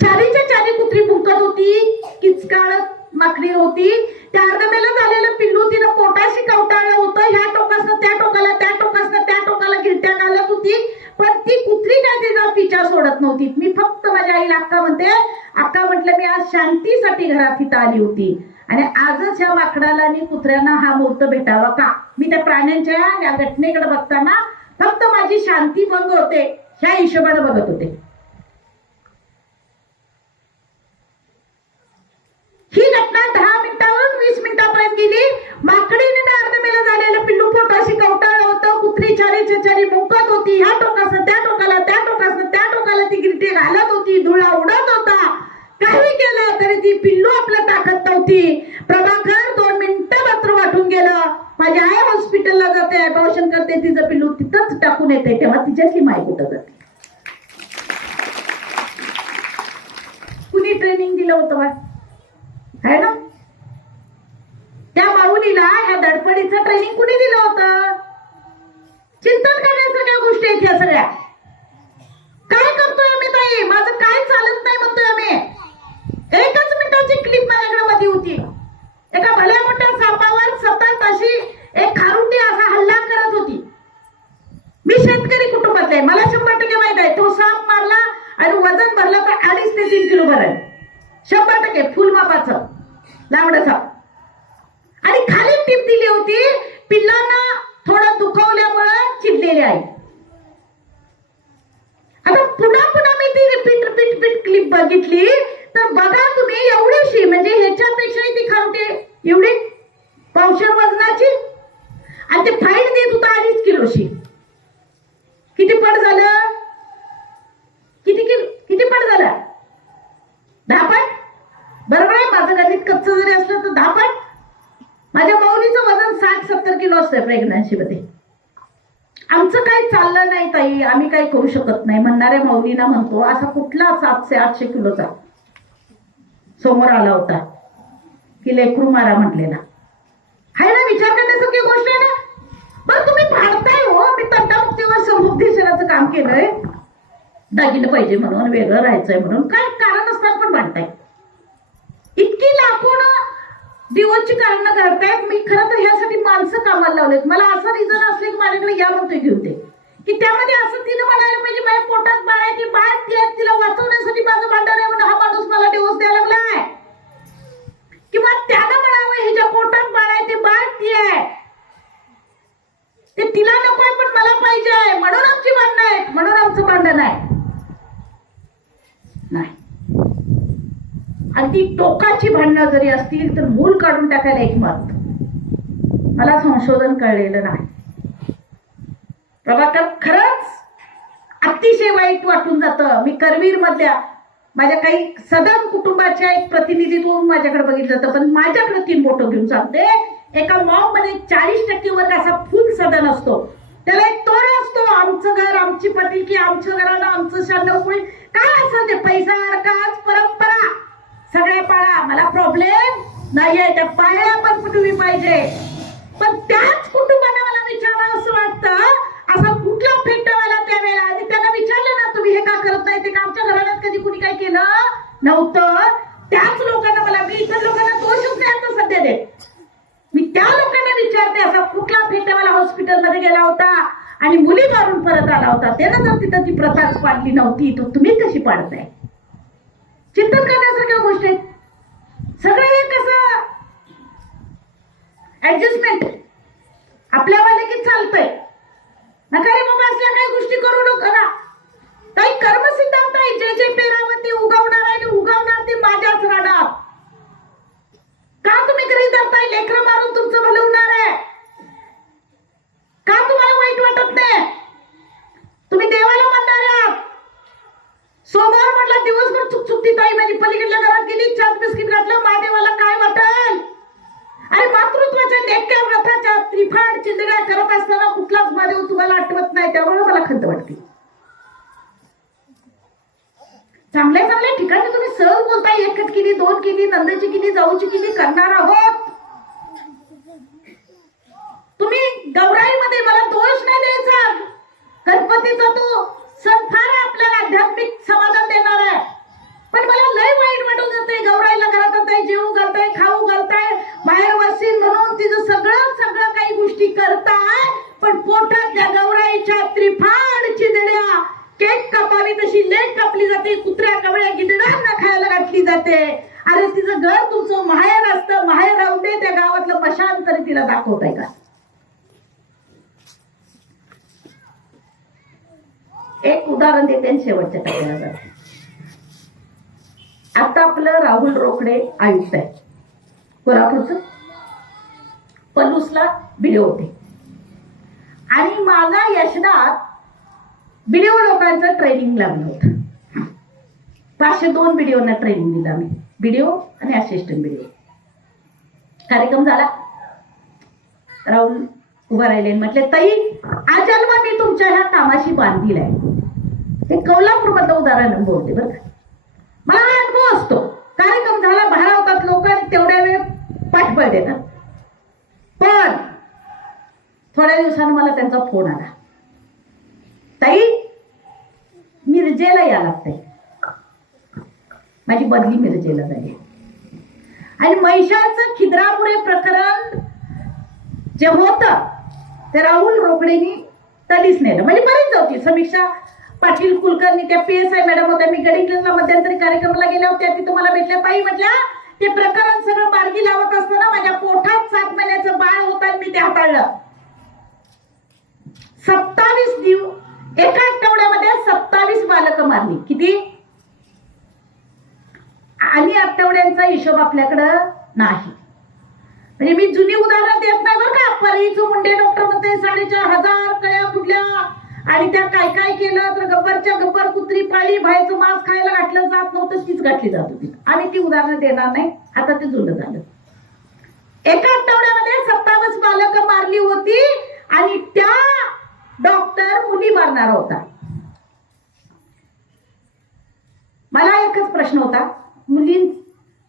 चारीच्या चारी कुत्री भुंकत होती, किचकाळत माकडी होती. त्या अर्धमेलं झालेलं पिल्लू तिनं पोटाशी कवटाळलं होतं. ह्या टोकासनं त्या टोकाला, त्या टोकासनं त्या टोकाला गिरट्या घालत होती. पण ती कुत्री काय तिचा पिछा सोडत नव्हती. मी फक्त माझ्या आईला अक्का म्हणते, अक्का म्हटलं मी आज शांतीसाठी घरात इथं आली होती आणि आजच ह्या माकडाला आणि कुत्र्यांना हा मुहूर्त भेटावा का. मी त्या प्राण्यांच्या या घटनेकडे बघताना फक्त माझी शांती भंग होते ह्या हिशोबाने बघत होते. ही घटना 10 मिनिटावरून 20 मिनिटापर्यंत गेली. माकडीने अर्धमेलं झालेलं पिल्लू पोटाशी कवटाळलं होतं. कुत्री चारीच्या चारी भुंकत होती. ह्या टोकासनं त्या टोकाला, त्या टोकासनं त्या टोकाला ती गिरटी घालत होती. धुळा उडत होता. काही केलं तरी ती पिल्लू आपल्या ताकद नव्हती. प्रभाकर 2 मिनिटं मात्र वाटून गेलं. माझी आई हॉस्पिटलला जाते, अबॉर्शन करते, तिचं पिल्लू तिथंच टाकून येते. तेव्हा तिच्यातली माय कुठं जाते. कुणी ट्रेनिंग दिलं होतं बा, है ना. त्या माऊलीला ह्या धडपडीचं ट्रेनिंग कुणी दिलं होतं. चिंतन करण्याच्या काय गोष्टी आहेत ह्या सगळ्या. काय करतोय आम्ही ताई, माझं काय चालत नाही म्हणतोय आम्ही. 1च मिनिटाची क्लिप माझ्याकडे मध्ये होती. एका भल्या मोठ्या सापावर सतत अशी एक खारुटी असा हल्ला करत होती. मी शेतकरी कुटुंबातले, मला 100% माहित आहे. तो साप मारला आणि वजन भरलं तर 2.5 ते 3 किलो भरेल. 100% फुल मापाचं लांबडं साप. आणि खाली टीप दिली होती, पिल्लांना थोडं दुखवल्यामुळे चिडलेली आहे. आता पुन्हा मी ती रिपीट क्लिप बघितली तर बघा तुम्ही, एवढीशी म्हणजे ह्याच्यापेक्षा ती खारुटी एवढी पावशेर वजनाची आणि ते फाईट देत होता 2.5 किलोची. किती पड झालं, किती असतोय प्रेग्नन्सीमध्ये. आमचं काही चाललं नाही ताई, आम्ही काही करू शकत नाही म्हणणाऱ्या माऊलींना म्हणतो, असा कुठला 700-800 किलोचा समोर आला होता की लेकरू मारा म्हटलेला आहे ना? विचार करण्यासारखी गोष्ट आहे ना? बरं तुम्ही भांडताय हो, मी तंटामुक्तीवर समुपदेशनाचं काम केलंय, दागिनं पाहिजे म्हणून, वेगळं राहायचंय म्हणून, काय कारण असतात पण भांडताय. इतकी लाखोन दिवसची कारणं करतायत. मी खरं तर ह्यासाठी माणसं कामाला लावलेत. मला असं रिझन असले की माझ्याकडे या म्हणतोय घेऊन ते, की त्यामध्ये असं तिनं म्हणायला पाहिजे माझ्या पोटात बाळ आहे, ती बाळ ती आहे, तिला वाचवण्यासाठी माझं भांडण आहे म्हणून हा माणूस मला डिवोर्स द्यायला लागलाय. किंवा त्यानं म्हणावं हिच्या पोटात बाळ आहे, ती बाळ ती आहे, ते तिला नकोय पण मला पाहिजे म्हणून आमची भांडणं आहेत, म्हणून आमचं भांडण आहे. नाही, आणि ती टोकाची भांडणं जरी असतील तर मूल काढून टाकायला एक मत. मला संशोधन कळलेलं नाही. प्रभाकर खरंच अतिशय वाईट वाटून जातं. मी करवीर मधल्या माझ्या काही सदन कुटुंबाच्या एक प्रतिनिधीतून माझ्याकडे बघितलं जातं, पण माझ्याकडे 3 बोटं घेऊन सांगते, एका मॉब मध्ये 40% वर्ग असा फुल सदन असतो, त्याला एक तोर असतो, आमचं घर आमची पती की आमच्या घराला आमचं शांडव कोळी काय असेल ते, पैसा अडकाच परंपरा सगळ्या पाळा, मला प्रॉब्लेम नाहीये, त्या पाळ्या पण तुम्ही पाहिजे. पण त्याच कुटुंबाने मला विचारावं असं वाटतं, असा कुठला फेटावाला त्यावेळेला, आणि त्यांना विचारलं ना तुम्ही हे का करत नाही, ते का आमच्या घराण्यात कधी कुणी काय केलं नव्हतं, त्याच लोकांना मला, मी इतर लोकांना दोषच नाही आता सध्या देत, मी त्या लोकांना विचारते, असा कुठला फेटावाला हॉस्पिटलमध्ये गेला होता आणि मुली मारून परत आला होता, त्यानं जर तिथं ती प्रथाच पाडली नव्हती तर तुम्ही कशी पाडताय? चिंतन करण्यासारख्या गोष्टी आहेत. सगळं हे कसं ऍडजस्टमेंट आपल्यावाले की चालतंय, नका रे बाबा असल्या काही गोष्टी करू नका. काही कर्मसिद्धांत आहे, जे जे पेरावरती उगवणार आहे आणि उगवणार ते माझ्याच राहणार. का तुम्ही गृहीत धरताय लेकरं मारून तुमचं भलं होणार आहे? का तुम्हाला वाईट वाटत नाही? तुम्ही देवाला म्हणणार आहात, सोमवार म्हटलं दिवसभर चुकचुकती ताई माझी पलीकडल्या घरात गेली, चहा बिस्किट घातलं, महादेवाला काय वाटल? आणि मातृत्वाच्या लेख्या व्रताच्या त्रिफाड चिंधड्या करत असताना कुठलाच महादेव तुम्हाला आठवत नाही, त्यामुळे मला खंत वाटते. चांगल्या चांगल्या ठिकाणी तुम्ही सहज बोलताय, 1 केली 2 केली, नंदाची केली, जाऊची केली, करणार आहोत. तुम्ही गौराईमध्ये मला दोष नाही द्यायचा, गणपतीचा तो सण फार आपल्याला आध्यात्मिक समाधान देणार आहे, पण मला लय वाईट वाटून जाते. गौराईला घरात आणताय, जेवू घालताय, खाऊ घालताय, बाहेर वसीन म्हणून तिचं सगळं सगळं काही गोष्टी करताय, पण पोटात त्या गौराईच्या त्रिफाड चिंधड्या, केक कापावी तशी लेट कापली जाते, कुत्र्या कवळ्या गिधडांना खायला घातली जाते. अरे तिचं घर तुमचं माहेर असतं, माहेर राहून दे, त्या गावातलं मशान तरी तिला दाखवताय का? एक उदाहरण देते आणि शेवटच्या टप्प्याला जाते. आता आपलं राहुल रोकडे आयुक्त आहे कोल्हापूरचं, पलूसला व्हिडिओ होते, आणि माझा यशदात व्हिडिओ लोकांचं ट्रेनिंग लागलं होतं. 502 व्हिडिओना ट्रेनिंग दिलं आम्ही, व्हिडिओ आणि असिस्टंट व्हिडिओ. कार्यक्रम झाला, राहुल उभा राहिले, म्हटले ताई आजन्म मी तुमच्या ह्या कामाशी बांधील आहे. हे कोल्हापूर मधलं उदाहरण बोलते बरं का. मला हा अनुभव असतो, कार्यक्रम झाला, बाहेर होतात लोक आणि तेवढ्या वेळ पाठबळ देतात, पण थोड्या दिवसानं मला त्यांचा फोन आला, ताई मिरजेला या लागतंय. माझी बदली मिरजेला झाली आणि महिषाचं खिद्रापुरे प्रकरण जे होतं ते राहुल रोकडेनी तडीस नेलं. म्हणजे बरीच होती, समीक्षा पाटील कुलकर्णी त्या PSI मॅडम होत्या, मी गडिंग्लजला मध्यंतरी कार्यक्रमाला गेल्या होत्या, तिथं मला भेटल्या. ताई म्हटल्या ते प्रकरण सगळं मार्गी लावत असताना माझ्या पोटात 7 महिन्याचं बाळ होतं आणि मी ते हाताळलं. 27 दिवस, एका आठवड्यामध्ये 27 बालकं मारली. किती? आणि आठवड्यांचा हिशोब आपल्याकडं नाही. म्हणजे मी जुनी उदाहरण देत नाही बरं का. परीचं मुंडे डॉक्टर म्हणते 4,500 कळ्या फुटल्या आणि त्या काय काय केलं तर गब्बरच्या गब्बर कुत्री पाळी, बाहेरचं मांस खायला घातलं जात नव्हतं, तीच घातली जात होती. आम्ही ती उदाहरणं देणार नाही, आता ते जुनं झालं. एका आठवड्यामध्ये 27 बालकं मारली होती आणि त्या डॉक्टर मुली मारणार होता. मला एकच प्रश्न होता, मुली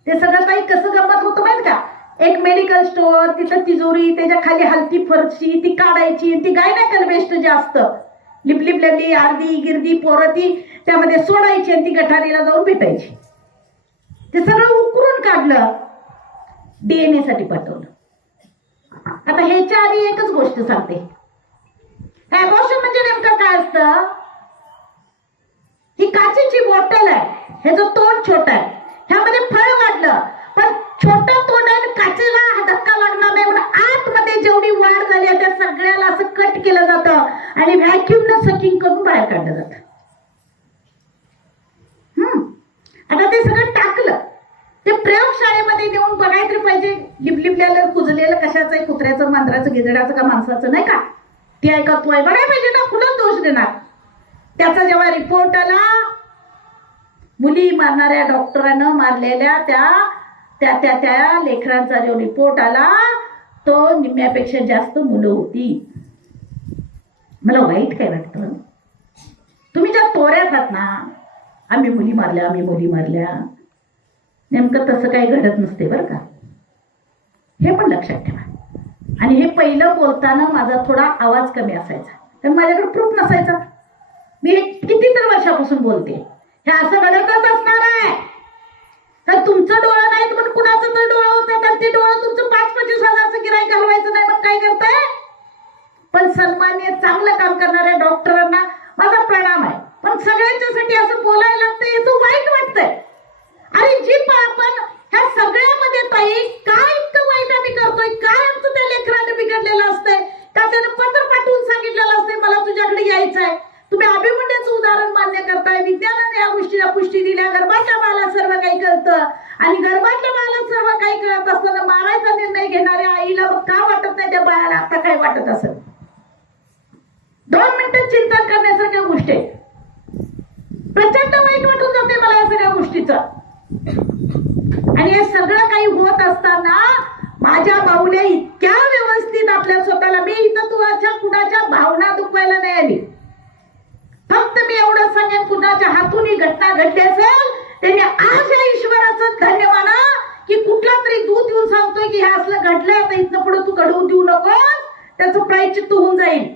ते सगळं काही कसं गंमत होतं माहित का? एक मेडिकल स्टोअर, तिथं तिजोरी, त्याच्या खाली हलती फरशी, ती काढायची, ती गायनेकल वेस्ट जे असतं लिपलिपलेली अर्धी गिर्दी पोरं ती त्यामध्ये सोडायची आणि ती गटारीला जाऊन भेटायची. ते सगळं उकरून काढलं, DNA साठी पाठवलं. आता ह्याच्या आधी एकच गोष्ट सांगते, ॲबॉर्शन म्हणजे नेमकं काय असतं? ही काचेची बॉटल आहे, ह्याचं तोंड छोटं आहे, ह्यामध्ये फळ वाढलं, पण छोटं तोंड आहे, काचेला धक्का लागणार नाही म्हणून आतमध्ये जेवढी वाढ झाली त्या सगळ्याला असं कट केलं जातं आणि व्हॅक्यूमनं सकिंग करून बाहेर काढलं जातं. आता ते सगळं टाकलं, ते प्रयोगशाळेमध्ये नेऊन बघायला पाहिजे. लिपलिपल्याला कुजलेलं कशाचं आहे, कुत्र्याचं, मांजराचं, गिजड्याचं का माणसाचं, नाही का? ती आहे का तू आहे, बघायला पाहिजे ना, कुणाला दोष देणार? त्याचा जेव्हा रिपोर्ट आला, मुली मारणाऱ्या डॉक्टरांना मारलेल्या त्या लेकरांचा जो रिपोर्ट आला तो निम्म्यापेक्षा जास्त मुलं होती. मला वाईट काय वाटतं, तुम्ही ज्या तोऱ्यात आहात ना, आम्ही मुली मारल्या, नेमकं तसं काही घडत नसते बरं का, हे पण लक्षात ठेवा. आणि हे पहिलं बोलताना माझा थोडा आवाज कमी असायचा, कारण माझ्याकडे प्रूफ नसायचा. मी कितीतरी वर्षापासून बोलते, हे असं घडतच असणार आहे. तर तुमचं डोळं नाही पण कुणाचं तर डोळं होतं, तर ते डोळं तुमचं 5-25 हजारचं गिराईक घालवायचं नाही, मग काय करताय? पण सन्मान्य चांगलं काम करणाऱ्या डॉक्टरांना माझा प्रणाम आहे. पण सगळ्यांच्यासाठी असं बोलायला लागतं, याचं वाईट वाटतंय. अरे जी आपण ह्या सगळ्यामध्ये ताई काय इतकं वाईट आम्ही करतोय, काय आमचं त्या लेकराने बिघडलेलं असतंय का? त्यानं पत्र पाठवून सांगितलेलं असतंय मला तुझ्याकडे यायचं आहे. तुम्ही अभिमन्यूचं उदाहरण मान्य करताय, विज्ञानाने या गोष्टीला पुष्टी दिल्या. गर्भातल्या बाळाला सर्व काही कळतं आणि गर्भातल्या बाळाला सर्व काही कळत असताना मारायचा निर्णय घेणाऱ्या आईला मग का वाटत नाही त्या बाळाला आता काय वाटत असेल? 2 मिनिटं चिंतन करण्यासारख्या गोष्टी आहेत. प्रचंड वाईट वाटून जाते मला या सगळ्या गोष्टीचं. आणि हे सगळं काही होत असताना माझ्या बाहुल्या इतक्या व्यवस्थित आपल्या स्वतःला, मी इथं तुझ्या कुणाच्या भावना दुखवायला नाही आली. फक्त मी एवढं सांगेन, कुणाच्या हातून ही घटना घडली असेल त्यांनी आज या ईश्वराचं धन्य माना की कुठला तरी दूत येऊन सांगतोय की हे असलं घडलंय, आता इथनं पुढे तू घडवून देऊ नकोस, त्याचं प्रायश्चित्त होऊन जाईल.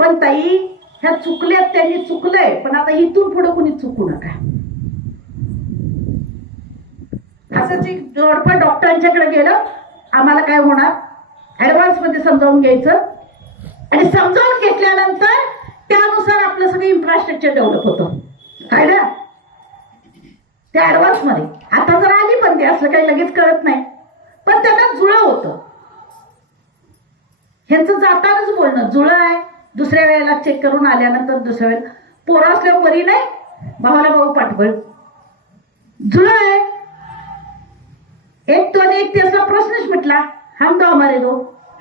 पण ताई ह्या चुकल्यात, त्यांनी चुकलंय, पण आता इथून पुढे कुणी चुकू नका. असंच एक जोडपं डॉक्टरांच्याकडे गेलं, आम्हाला काय होणार ऍडव्हान्स मध्ये समजावून घ्यायचं आणि समजावून घेतल्यानंतर त्यानुसार आपलं सगळं इन्फ्रास्ट्रक्चर डेव्हलप होतं. काय ना त्या ऍडव्हान्स मध्ये. आता जर आली पण ते असं काही लगेच कळत नाही, पण त्यांना जुळं होतं. ह्यांचं जातानाच बोलणं जुळं आहे. दुसऱ्या वेळेला चेक करून आल्यानंतर दुसऱ्या वेळेला पोरं असल्यावर बरी नाही, भावाला भाऊ पाठवळ जुळं आहे. एक तो आणि एक त्याचा प्रश्नच म्हटला, हम तो हमारे दो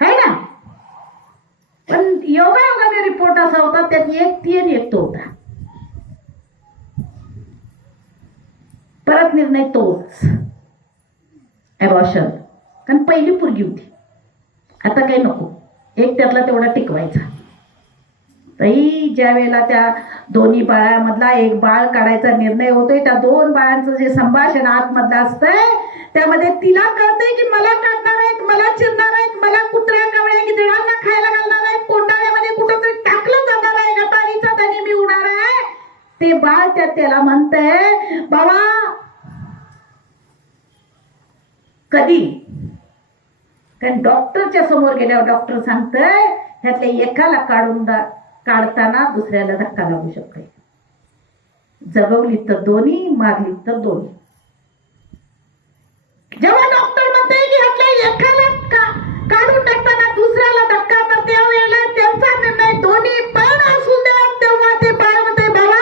है ना. पण योगायोगाने रिपोर्ट असा होता, त्यात एक ती आणि एक तो होता. परत निर्णय तोच, ॲबॉर्शन. कारण पहिली पोरगी होती, आता काही नको, एक त्यातला तेवढा टिकवायचा. तरी ज्या वेळेला त्या दोन्ही बाळामधला एक बाळ काढायचा निर्णय होतोय, त्या 2 बाळांचं जे संभाषण आतमधलं असतंय त्यामध्ये तिला कळतंय की मला काढणार आहेत, मला चिरणार आहेत, मला कुत्र्या कावळ्या गिधडांना खायला घालणार आहेत, कोंडाण्यामध्ये कुठंतरी टाकलं जाणार आहे, गटारीचा धनी मी होणार आहे. ते बाळ त्याला म्हणतंय बाबा कधी. कारण डॉक्टरच्या समोर गेल्यावर डॉक्टर सांगतंय ह्यातल्या एकाला काढताना दुसऱ्याला धक्का लागू शकते. जगवली तर दोन्ही, मारली तर दोन्ही. जेव्हा डॉक्टर म्हणते की ह्यातल्या एकाला काढून टाकताना दुसऱ्याला धक्का, तर त्यावेळेला त्यांचा निर्णय दोन्ही पण असू द्या. तेव्हा ते बाळ म्हणते बाबा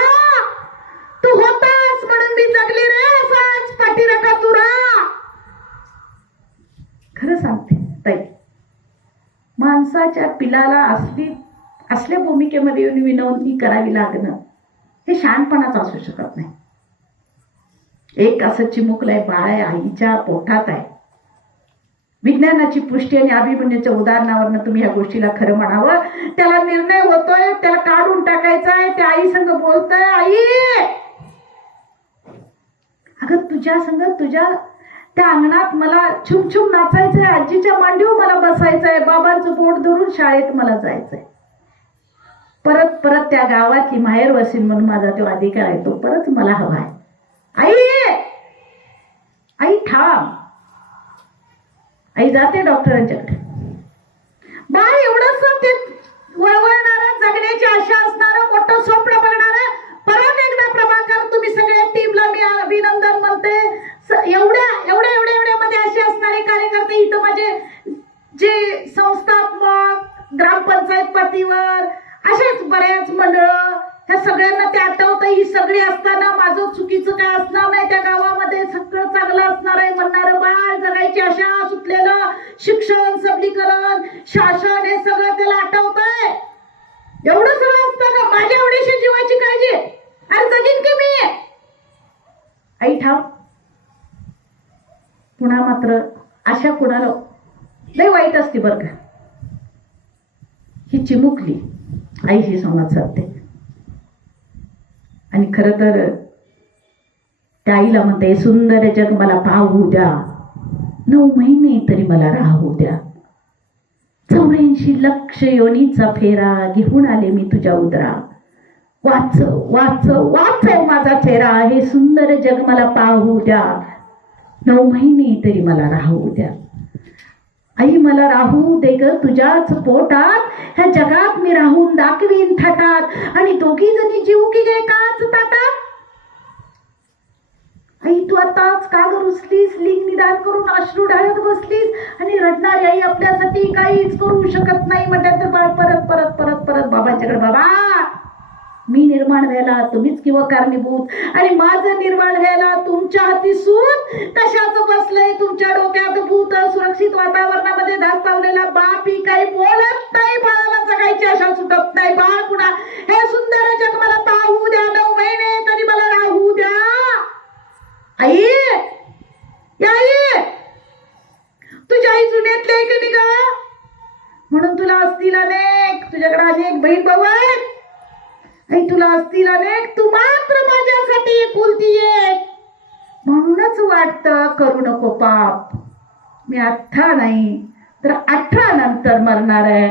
तू होतास म्हणून मी जगली रे, असाच पाठीराखा तुरा. खरं सांगते ताई, माणसाच्या पिलाला असल्या भूमिकेमध्ये येऊन विनवणी करावी लागणं हे शहाणपणाच असू शकत नाही. एक असं चिमुकलंय बाळ आहे, आईच्या पोटात आहे, विज्ञानाची पुष्टी आणि अभिमन्यूच्या उदाहरणावरनं तुम्ही ह्या गोष्टीला खरं म्हणावं. त्याला निर्णय होतोय, त्याला काढून टाकायचा आहे. त्या आई संग बोलतोय, आई अगं तुझ्या संग तुझ्या त्या अंगणात मला छुम छुम नाचायचंय, आजीच्या मांडीवर मला बसायचंय, बाबांचं बोट धरून शाळेत मला जायचंय, परत परत त्या गावातली माहेर वसील म्हणून माझा तो अधिकार आहे, तो परत मला हवा आहे. आई आई थांब. आई जाते डॉक्टरांच्याकडे. बाळ एवढंच ते वळवळणारं, जगण्याची आशा असणारं, मोठं स्वप्न बघणारं. परत एकदा प्रभाकर, तुम्ही सगळ्या टीमला मी अभिनंदन म्हणते. एवढ्या एवढ्या एवढ्या एवढ्या मध्ये असे असणारे कार्यकर्ते इथं माझे जे संस्थात्मक, ग्रामपंचायत पातळीवर असेच बऱ्याच मंडळ, ह्या सगळ्यांना ते आठवतं. ही सगळी असताना माझं चुकीचं काय असणार नाही, त्या गावामध्ये सगळं चांगलं असणार आहे म्हणणारं बाळ, जगायची आशा, सुटलेलं शिक्षण, सबलीकरण, शासन, हे सगळं त्याला आठवतंय. एवढं सगळं असताना माझ्या एवढीशी जीवाची काळजी, अरे जगीन की मी. आई थांब. पुन्हा मात्र आशा कुणाला लय वाईट असते बरं का. ही चिमुकली आईशी संवाद साधते आणि खर तर त्या आईला म्हणते, सुंदर जग मला पाहू द्या, 9 महिने तरी मला राहू द्या, 84 लक्ष योनीचा फेरा घेऊन आले मी तुझ्या उदरा, वाचव वाचव वाचव माझा चेहरा, हे सुंदर जग मला पाहू द्या, 9 महिने तरी मला राहू द्या. आई मला राहू दे ग तुझ्याच पोटात, ह्या जगात मी राहून दाखवीन थाटात, आणि दोघी जणी जीव की एकाच ताटात. आई तू आताच का ग रुसलीस, लिंग निदान करून अश्रू ढाळत बसलीस, आणि रडणारी आई आपल्यासाठी काहीच करू शकत नाही म्हटलं तर बाळ परत परत परत परत बाबांच्याकडे, बाबा मी निर्माण व्हायला तुम्हीच किंवा कारणीभूत, आणि माझं निर्माण व्हायला तुमच्या हाती सूत, कशाच बसलंय तुमच्या डोक्यात भूत, सुरक्षित वातावरणामध्ये धास्तावलेला बाप ही काही बोलत नाही, बाळाला जगायची आशा सुटत नाही. बाळ पुन्हा, हे सुंदर जग मला पाहू द्या, 9 महिने तरी मला राहू द्या. आई आई तुझी आई जुन्यातली आहे की नाही ग, म्हणून तुला असतील अनेक, तुझ्याकडे अनेक बहीण भाऊ आहेत, आई तुला असतील अनेक, तू मात्र माझ्यासाठी एकुलती एक, म्हणूनच वाटतं करू नको पाप. मी 18 नाही तर 18 नंतर मरणार आहे,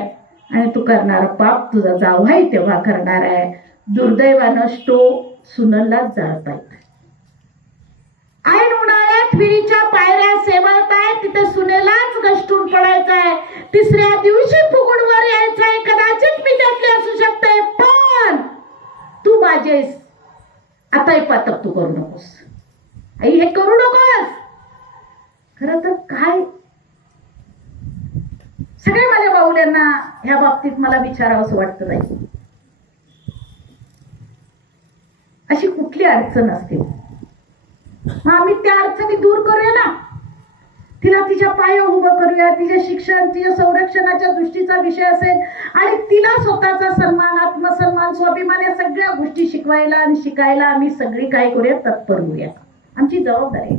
आणि तू करणार पाप तुझा जावई तेव्हा करणार आहे. दुर्दैवानं सुनलाच जाळतायत. ऐन उन्हाळ्यात विहिरीच्या पायऱ्या सेवळतायत, तिथे सुनेलाच गष्टून पडायचंय, 3ऱ्या दिवशी फुगुणवर यायचंय. कदाचित मी त्यातली असू शकते, पण तू माझेस, आता पातक तू करू नकोस. आई हे करू नकोस. खरं तर काय सगळे माझ्या बाहुल्यांना ह्या बाबतीत मला विचारावंसं वाटतं नाही, अशी कुठली अडचण असते, आम्ही त्या अडचणी दूर करूया ना, तिला तिच्या पायावर उभं करूया. तिच्या शिक्षण, तिच्या संरक्षणाच्या दृष्टीचा विषय असेल, आणि तिला स्वतःचा सन्मान, आत्मसन्मान, स्वाभिमान या सगळ्या गोष्टी शिकवायला आणि शिकायला आम्ही सगळी काय करूया, तत्पर होऊया. आमची जबाबदारी.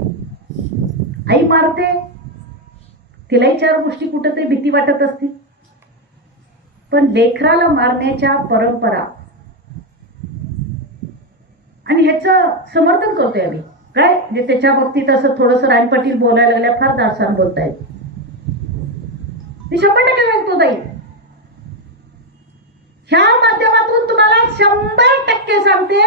आई मारते, तिलाही 4 गोष्टी कुठंतरी भीती वाटत असते, पण लेकराला मारण्याच्या परंपरा आणि ह्याचं समर्थन करतोय आम्ही. काय म्हणजे त्याच्या बाबतीत असं थोडंसं रानपाटील बोलायला लागल्या, फार दासान बोलतायत, मी 100% सांगतो ताई. ह्या माध्यमातून तुम्हाला 100% सांगते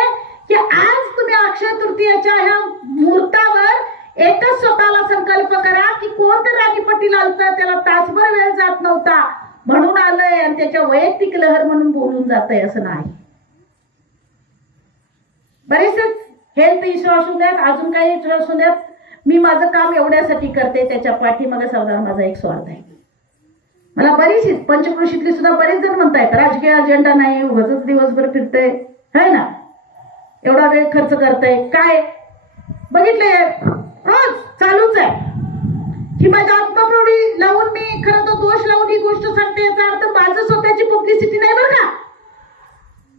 की आज तुम्ही अक्षय तृतीयेच्या ह्या मुहूर्तावर एकच स्वतःला संकल्प करा की कोणतं राणी पाटील आलतं, त्याला तासभर वेळ जात नव्हता म्हणून आलंय, आणि त्याच्या वैयक्तिक लहर म्हणून बोलून जातंय असं नाही. बरेचसे हेल्थ इश्यू असू द्यात, अजून काही इश्यू असू द्यात, मी माझं काम एवढ्यासाठी करते, त्याच्या पाठीमागे साधारण माझा एक स्वार्थ आहे. मला बरीचशी पंचक्रोशीतली सुद्धा बरेच जण म्हणतायत राजकीय अजेंडा नाही, उगाचच दिवसभर फिरते है ना, एवढा वेळ खर्च करते, काय बघितलंय रोज चालूच आहे. ही माझ्या आत्मप्रौढी लावून मी खरं तर दोष लावून ही गोष्ट सांगते, याचा अर्थ माझं स्वतःची पब्लिसिटी नाही बरं का.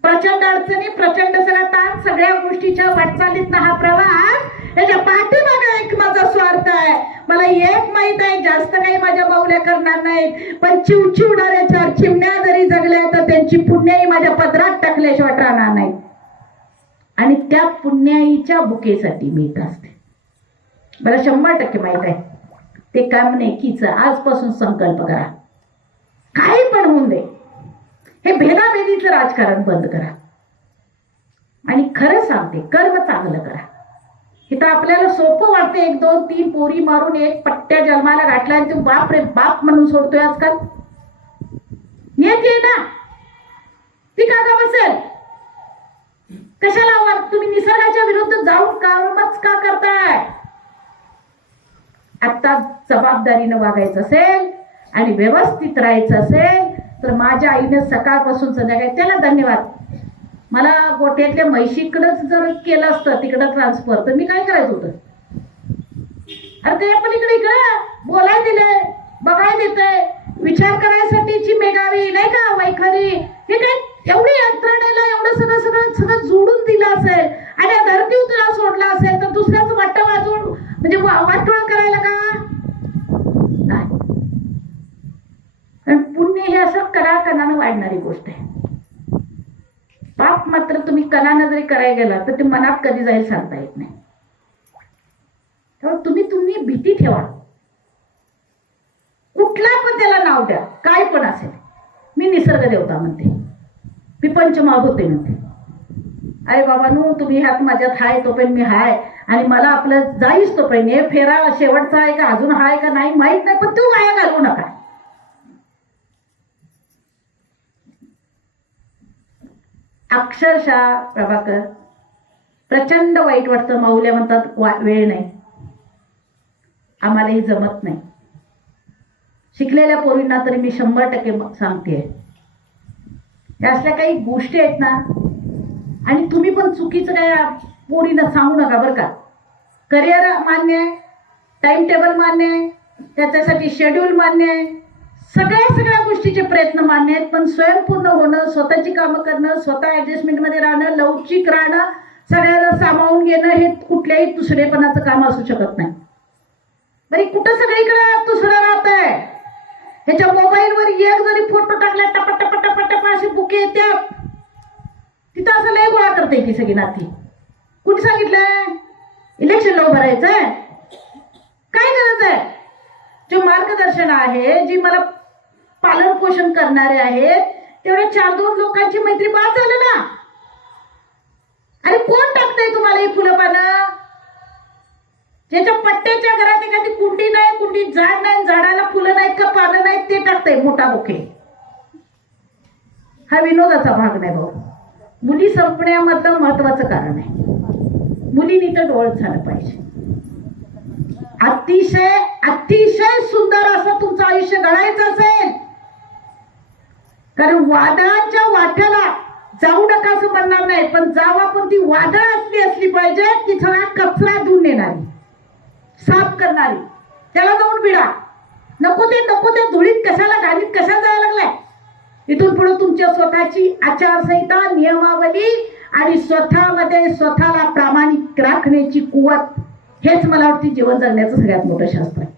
प्रचंड अडचणी, प्रचंड सगळा ताण, सगळ्या गोष्टीच्या वाटचालीतनं हा प्रवास याच्या पाठीमागे एक माझा स्वार्थ आहे. मला एक माहित आहे, जास्त काही माझ्या माऊल्या करणार नाहीत, पण चिवचिवणाऱ्या 4 चिमण्या जरी जगल्या तर त्यांची पुण्याई माझ्या पदरात टाकल्याशिवाय राहणार नाही. आणि त्या पुण्याईच्या बुकेसाठी मी इथं असते. मला 100% माहित आहे ते काम नेकीचं. आजपासून संकल्प करा, काही पण होऊन दे, हे भेदाभेदीचं राजकारण बंद करा. आणि खरं सांगते, कर्म चांगलं करा. इथं आपल्याला सोपं वाटतं 1 2 3 पोरी मारून एक पट्ट्या जन्माला घातला आणि तू बाप रे बाप म्हणून सोडतोय आजकाल. येते ना ती का बसेल? कशाला तुम्ही निसर्गाच्या विरुद्ध जाऊन कर्मच का करताय? आता जबाबदारीनं वागायचं असेल आणि व्यवस्थित राहायचं असेल तर माझ्या आईने सकाळपासून संध्याकाळी, त्याला धन्यवाद, मला गोट्यातल्या म्हैशीकडंच जर केलं असतं तिकडं ट्रान्सफर तर मी काय करायचं होतं? अरे ते पण इकडं बोलाय दिले, बघाय देतंय, विचार करायसाठीची मेघावी नाही का वैखरी, हे काय एवढी यंत्रणेला एवढं सगळं सगळं सगळं जोडून दिलं असेल आणि या धरती तुला सोडला असेल तर दुसऱ्याचं वाटतं वाजवून म्हणजे वाटोळ करायला का नाही? कारण पुण्य हे असं कणाकणानं वाढणारी गोष्ट आहे. पाप मात्र तुम्ही कणानं जरी करायला गेला तर ते मनात कधी जाईल सांगता येत नाही. तेव्हा तुम्ही भीती ठेवा, कुठला पण त्याला नाव द्या, काय पण असेल. मी निसर्ग देवता म्हणते, मी पंचमहाभूते म्हणते. अरे बाबांनो, तुम्ही ह्यात माझ्यात हाय तोपर्यंत मी हाय आणि मला आपलं जाईच तोपर्यंत. हे फेरा शेवटचा आहे का अजून हाय का नाही माहित नाही, पण तू वाया घालवू नका. अक्षरशः प्रभाकर प्रचंड वाईट वाटतं. माऊल्या म्हणतात वेळ नाही, आम्हालाही जमत नाही. शिकलेल्या पोरींना तरी मी 100% सांगते, त्या असल्या काही गोष्टी आहेत ना. आणि तुम्ही पण चुकीचं काय पोरींना सांगू नका बरं का. करिअर मान्य आहे, टाइम टेबल मान्य आहे, त्याच्यासाठी शेड्यूल मान्य आहे, सगळ्या गोष्टीचे प्रयत्न मान्य आहेत, पण स्वयंपूर्ण होणं, स्वतःची कामं करणं, स्वतः ऍडजस्टमेंटमध्ये राहणं, लवचिक राहणं, सगळ्यांना सामावून घेणं हे कुठल्याही दुसरेपणाचं काम असू शकत नाही. बरी कुठं सगळीकडे दुसरं राहत आहे. ह्याच्या मोबाईलवर एक जरी फोटो टाकला टपटपटपटप अशी बुके येतात, तिथं असं लय गोळा करते ती सगळी नाती. कुणी सांगितलंय इलेक्शनला उभं राहायचंय? काय गरज आहे? जे मार्गदर्शन आहे, जी मला पालन पोषण करणारे आहेत, तेवढे 4-2 लोकांची मैत्री बाद झालं ना. अरे कोण टाकतंय तुम्हाला ही फुलं पानं? ज्याच्या पट्ट्याच्या घरात एखादी कुंडी नाही, कुंडीत झाड नाही, झाडाला फुलं नाहीत का पानं नाहीत, ते टाकतंय मोठा बुके. हा विनोदाचा भाग नाही भाऊ. मुली संपण्यामधलं महत्वाचं कारण आहे. मुलींनी तर डोळत झालं पाहिजे. अतिशय अतिशय सुंदर असं तुमचं आयुष्य घडायचं असेल, कारण वादळाच्या वाट्याला जाऊ नका असं म्हणणार नाही, पण जावा, पण ती वादळ असली पाहिजे, ती सगळा कचरा धुवून नेणारी, साफ करणारी. त्याला जाऊन बिडा, नको ते धुळीत कशाला घालीत कशाला जायला लागलाय. इथून पुढे तुमच्या स्वतःची आचारसंहिता, नियमावली आणि स्वतःमध्ये स्वतःला प्रामाणिक राखण्याची कुवत, हेच मला वाटतं जीवन जगण्याचं सगळ्यात मोठं शास्त्र आहे.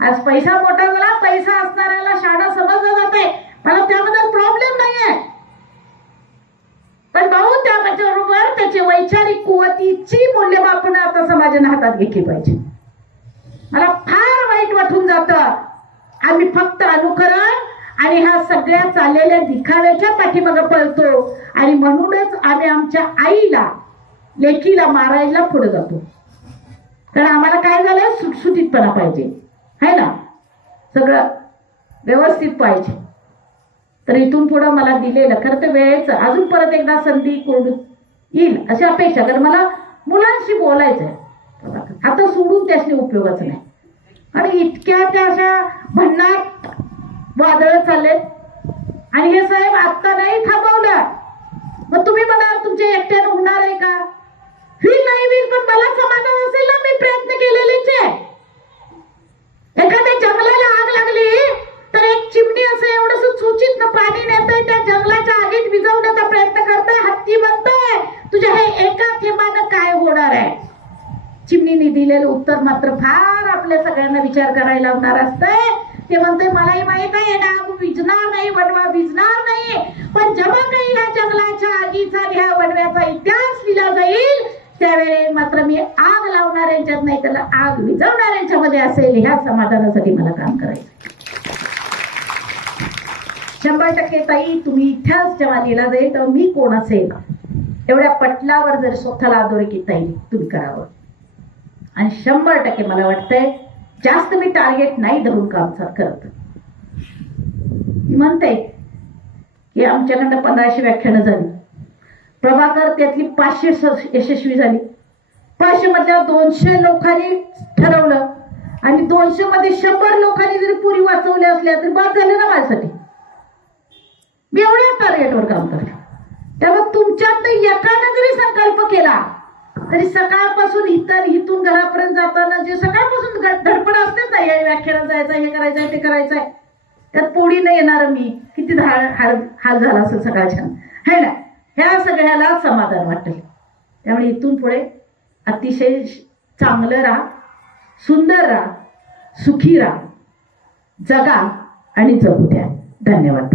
आज पैसा मोठा झाला, पैसा असणाऱ्याला शाणा समजलं जाते, मला त्याबद्दल प्रॉब्लेम नाहीये, पण भाऊ त्याबरोबर त्याची वैचारिक कुवतीची मूल्यमापन आता समाजाने हातात घेतली पाहिजे. मला फार वाईट वाटून जातं, आम्ही फक्त अनुकरण आणि ह्या सगळ्या चाललेल्या दिखाव्याच्या पाठीमागे पळतो आणि म्हणूनच आम्ही आमच्या आईला, लेकीला मारायला पुढे जातो. कारण आम्हाला काय झालं, सुटसुटीतपणा पाहिजे है ना, सगळं व्यवस्थित पाहिजे. तर इथून पुढं मला दिलेलं खरं तर वेळेचं अजून परत एकदा संधी कोण येईल अशी अपेक्षा, कारण मला मुलांशी बोलायचं आहे. आता सोडून त्याशी उपयोगाचं नाही. आणि इतक्या त्या अशा भन्नाट वादळ चाललेत आणि हे साहेब आत्ता नाही थांबवलं, मग तुम्ही म्हणाल तुमच्या एकट्यानं होणार आहे का? होईल नाही होईल, पण मला समाधान असेल ना, मी प्रयत्न केलेलेच आहे. एखाद्या जंगलाला आग लागली तर एक चिमणी असं एवढंसं सूचित न पाणी नेतंय, त्या जंगलाच्या आगीत विझवण्याचा प्रयत्न करताय. हत्ती म्हणतोय तुझ्या हे एका थेंबानं काय होणार आहे? चिमणीने दिलेलं उत्तर मात्र फार आपल्या सगळ्यांना विचार करायला लावणार असतंय. ते म्हणते मलाही माहित आहे डाग विझणार नाही, वडवा भिजणार नाही, पण जेव्हा काही ह्या जंगलाच्या आगीचा आणि ह्या वडव्याचा इतिहास लिहिला जाईल त्यावेळी मात्र मी आग लावणाऱ्यांच्यात नाही तर आग विझवणाऱ्यांच्या मध्ये असेल. ह्या समाधानासाठी मला काम करायचं. 100% ताई तुम्ही इतिहास जेव्हा लिहिला जाईल तेव्हा मी कोण असेल एवढ्या पटलावर जर स्वतःला अधोरेखित ताई तुम्ही करावं. आणि 100% मला वाटतंय जास्त मी टार्गेट नाही धरून काम करत. मी म्हणते की आमच्याकडनं 1500 व्याख्यानं झाली, प्रभाकर त्यातली 500 यशस्वी झाली. 500 मधल्या 200 लोकांनी ठरवलं आणि 200 मध्ये 100 लोकांनी जरी पुरी वाचवल्या असल्या तरी बाद झाले ना माझ्यासाठी. मी एवढ्या टार्गेटवर काम करते. त्यामुळे तुमच्यात एकानं जरी संकल्प केला तरी सकाळपासून इथून घरापर्यंत जाताना जे सकाळपासून धडपड असते ना, या व्याख्यानात जायचं, हे करायचंय ते करायचंय, त्यात पोळी नाही येणार मी किती हाल झाला असेल सकाळच्या है ना. ह्या सगळ्याला समाधान वाटेल. त्यामुळे इथून पुढे अतिशय चांगलं राहा, सुंदर राहा, सुखी राहा, जगा आणि जगू द्या. धन्यवाद.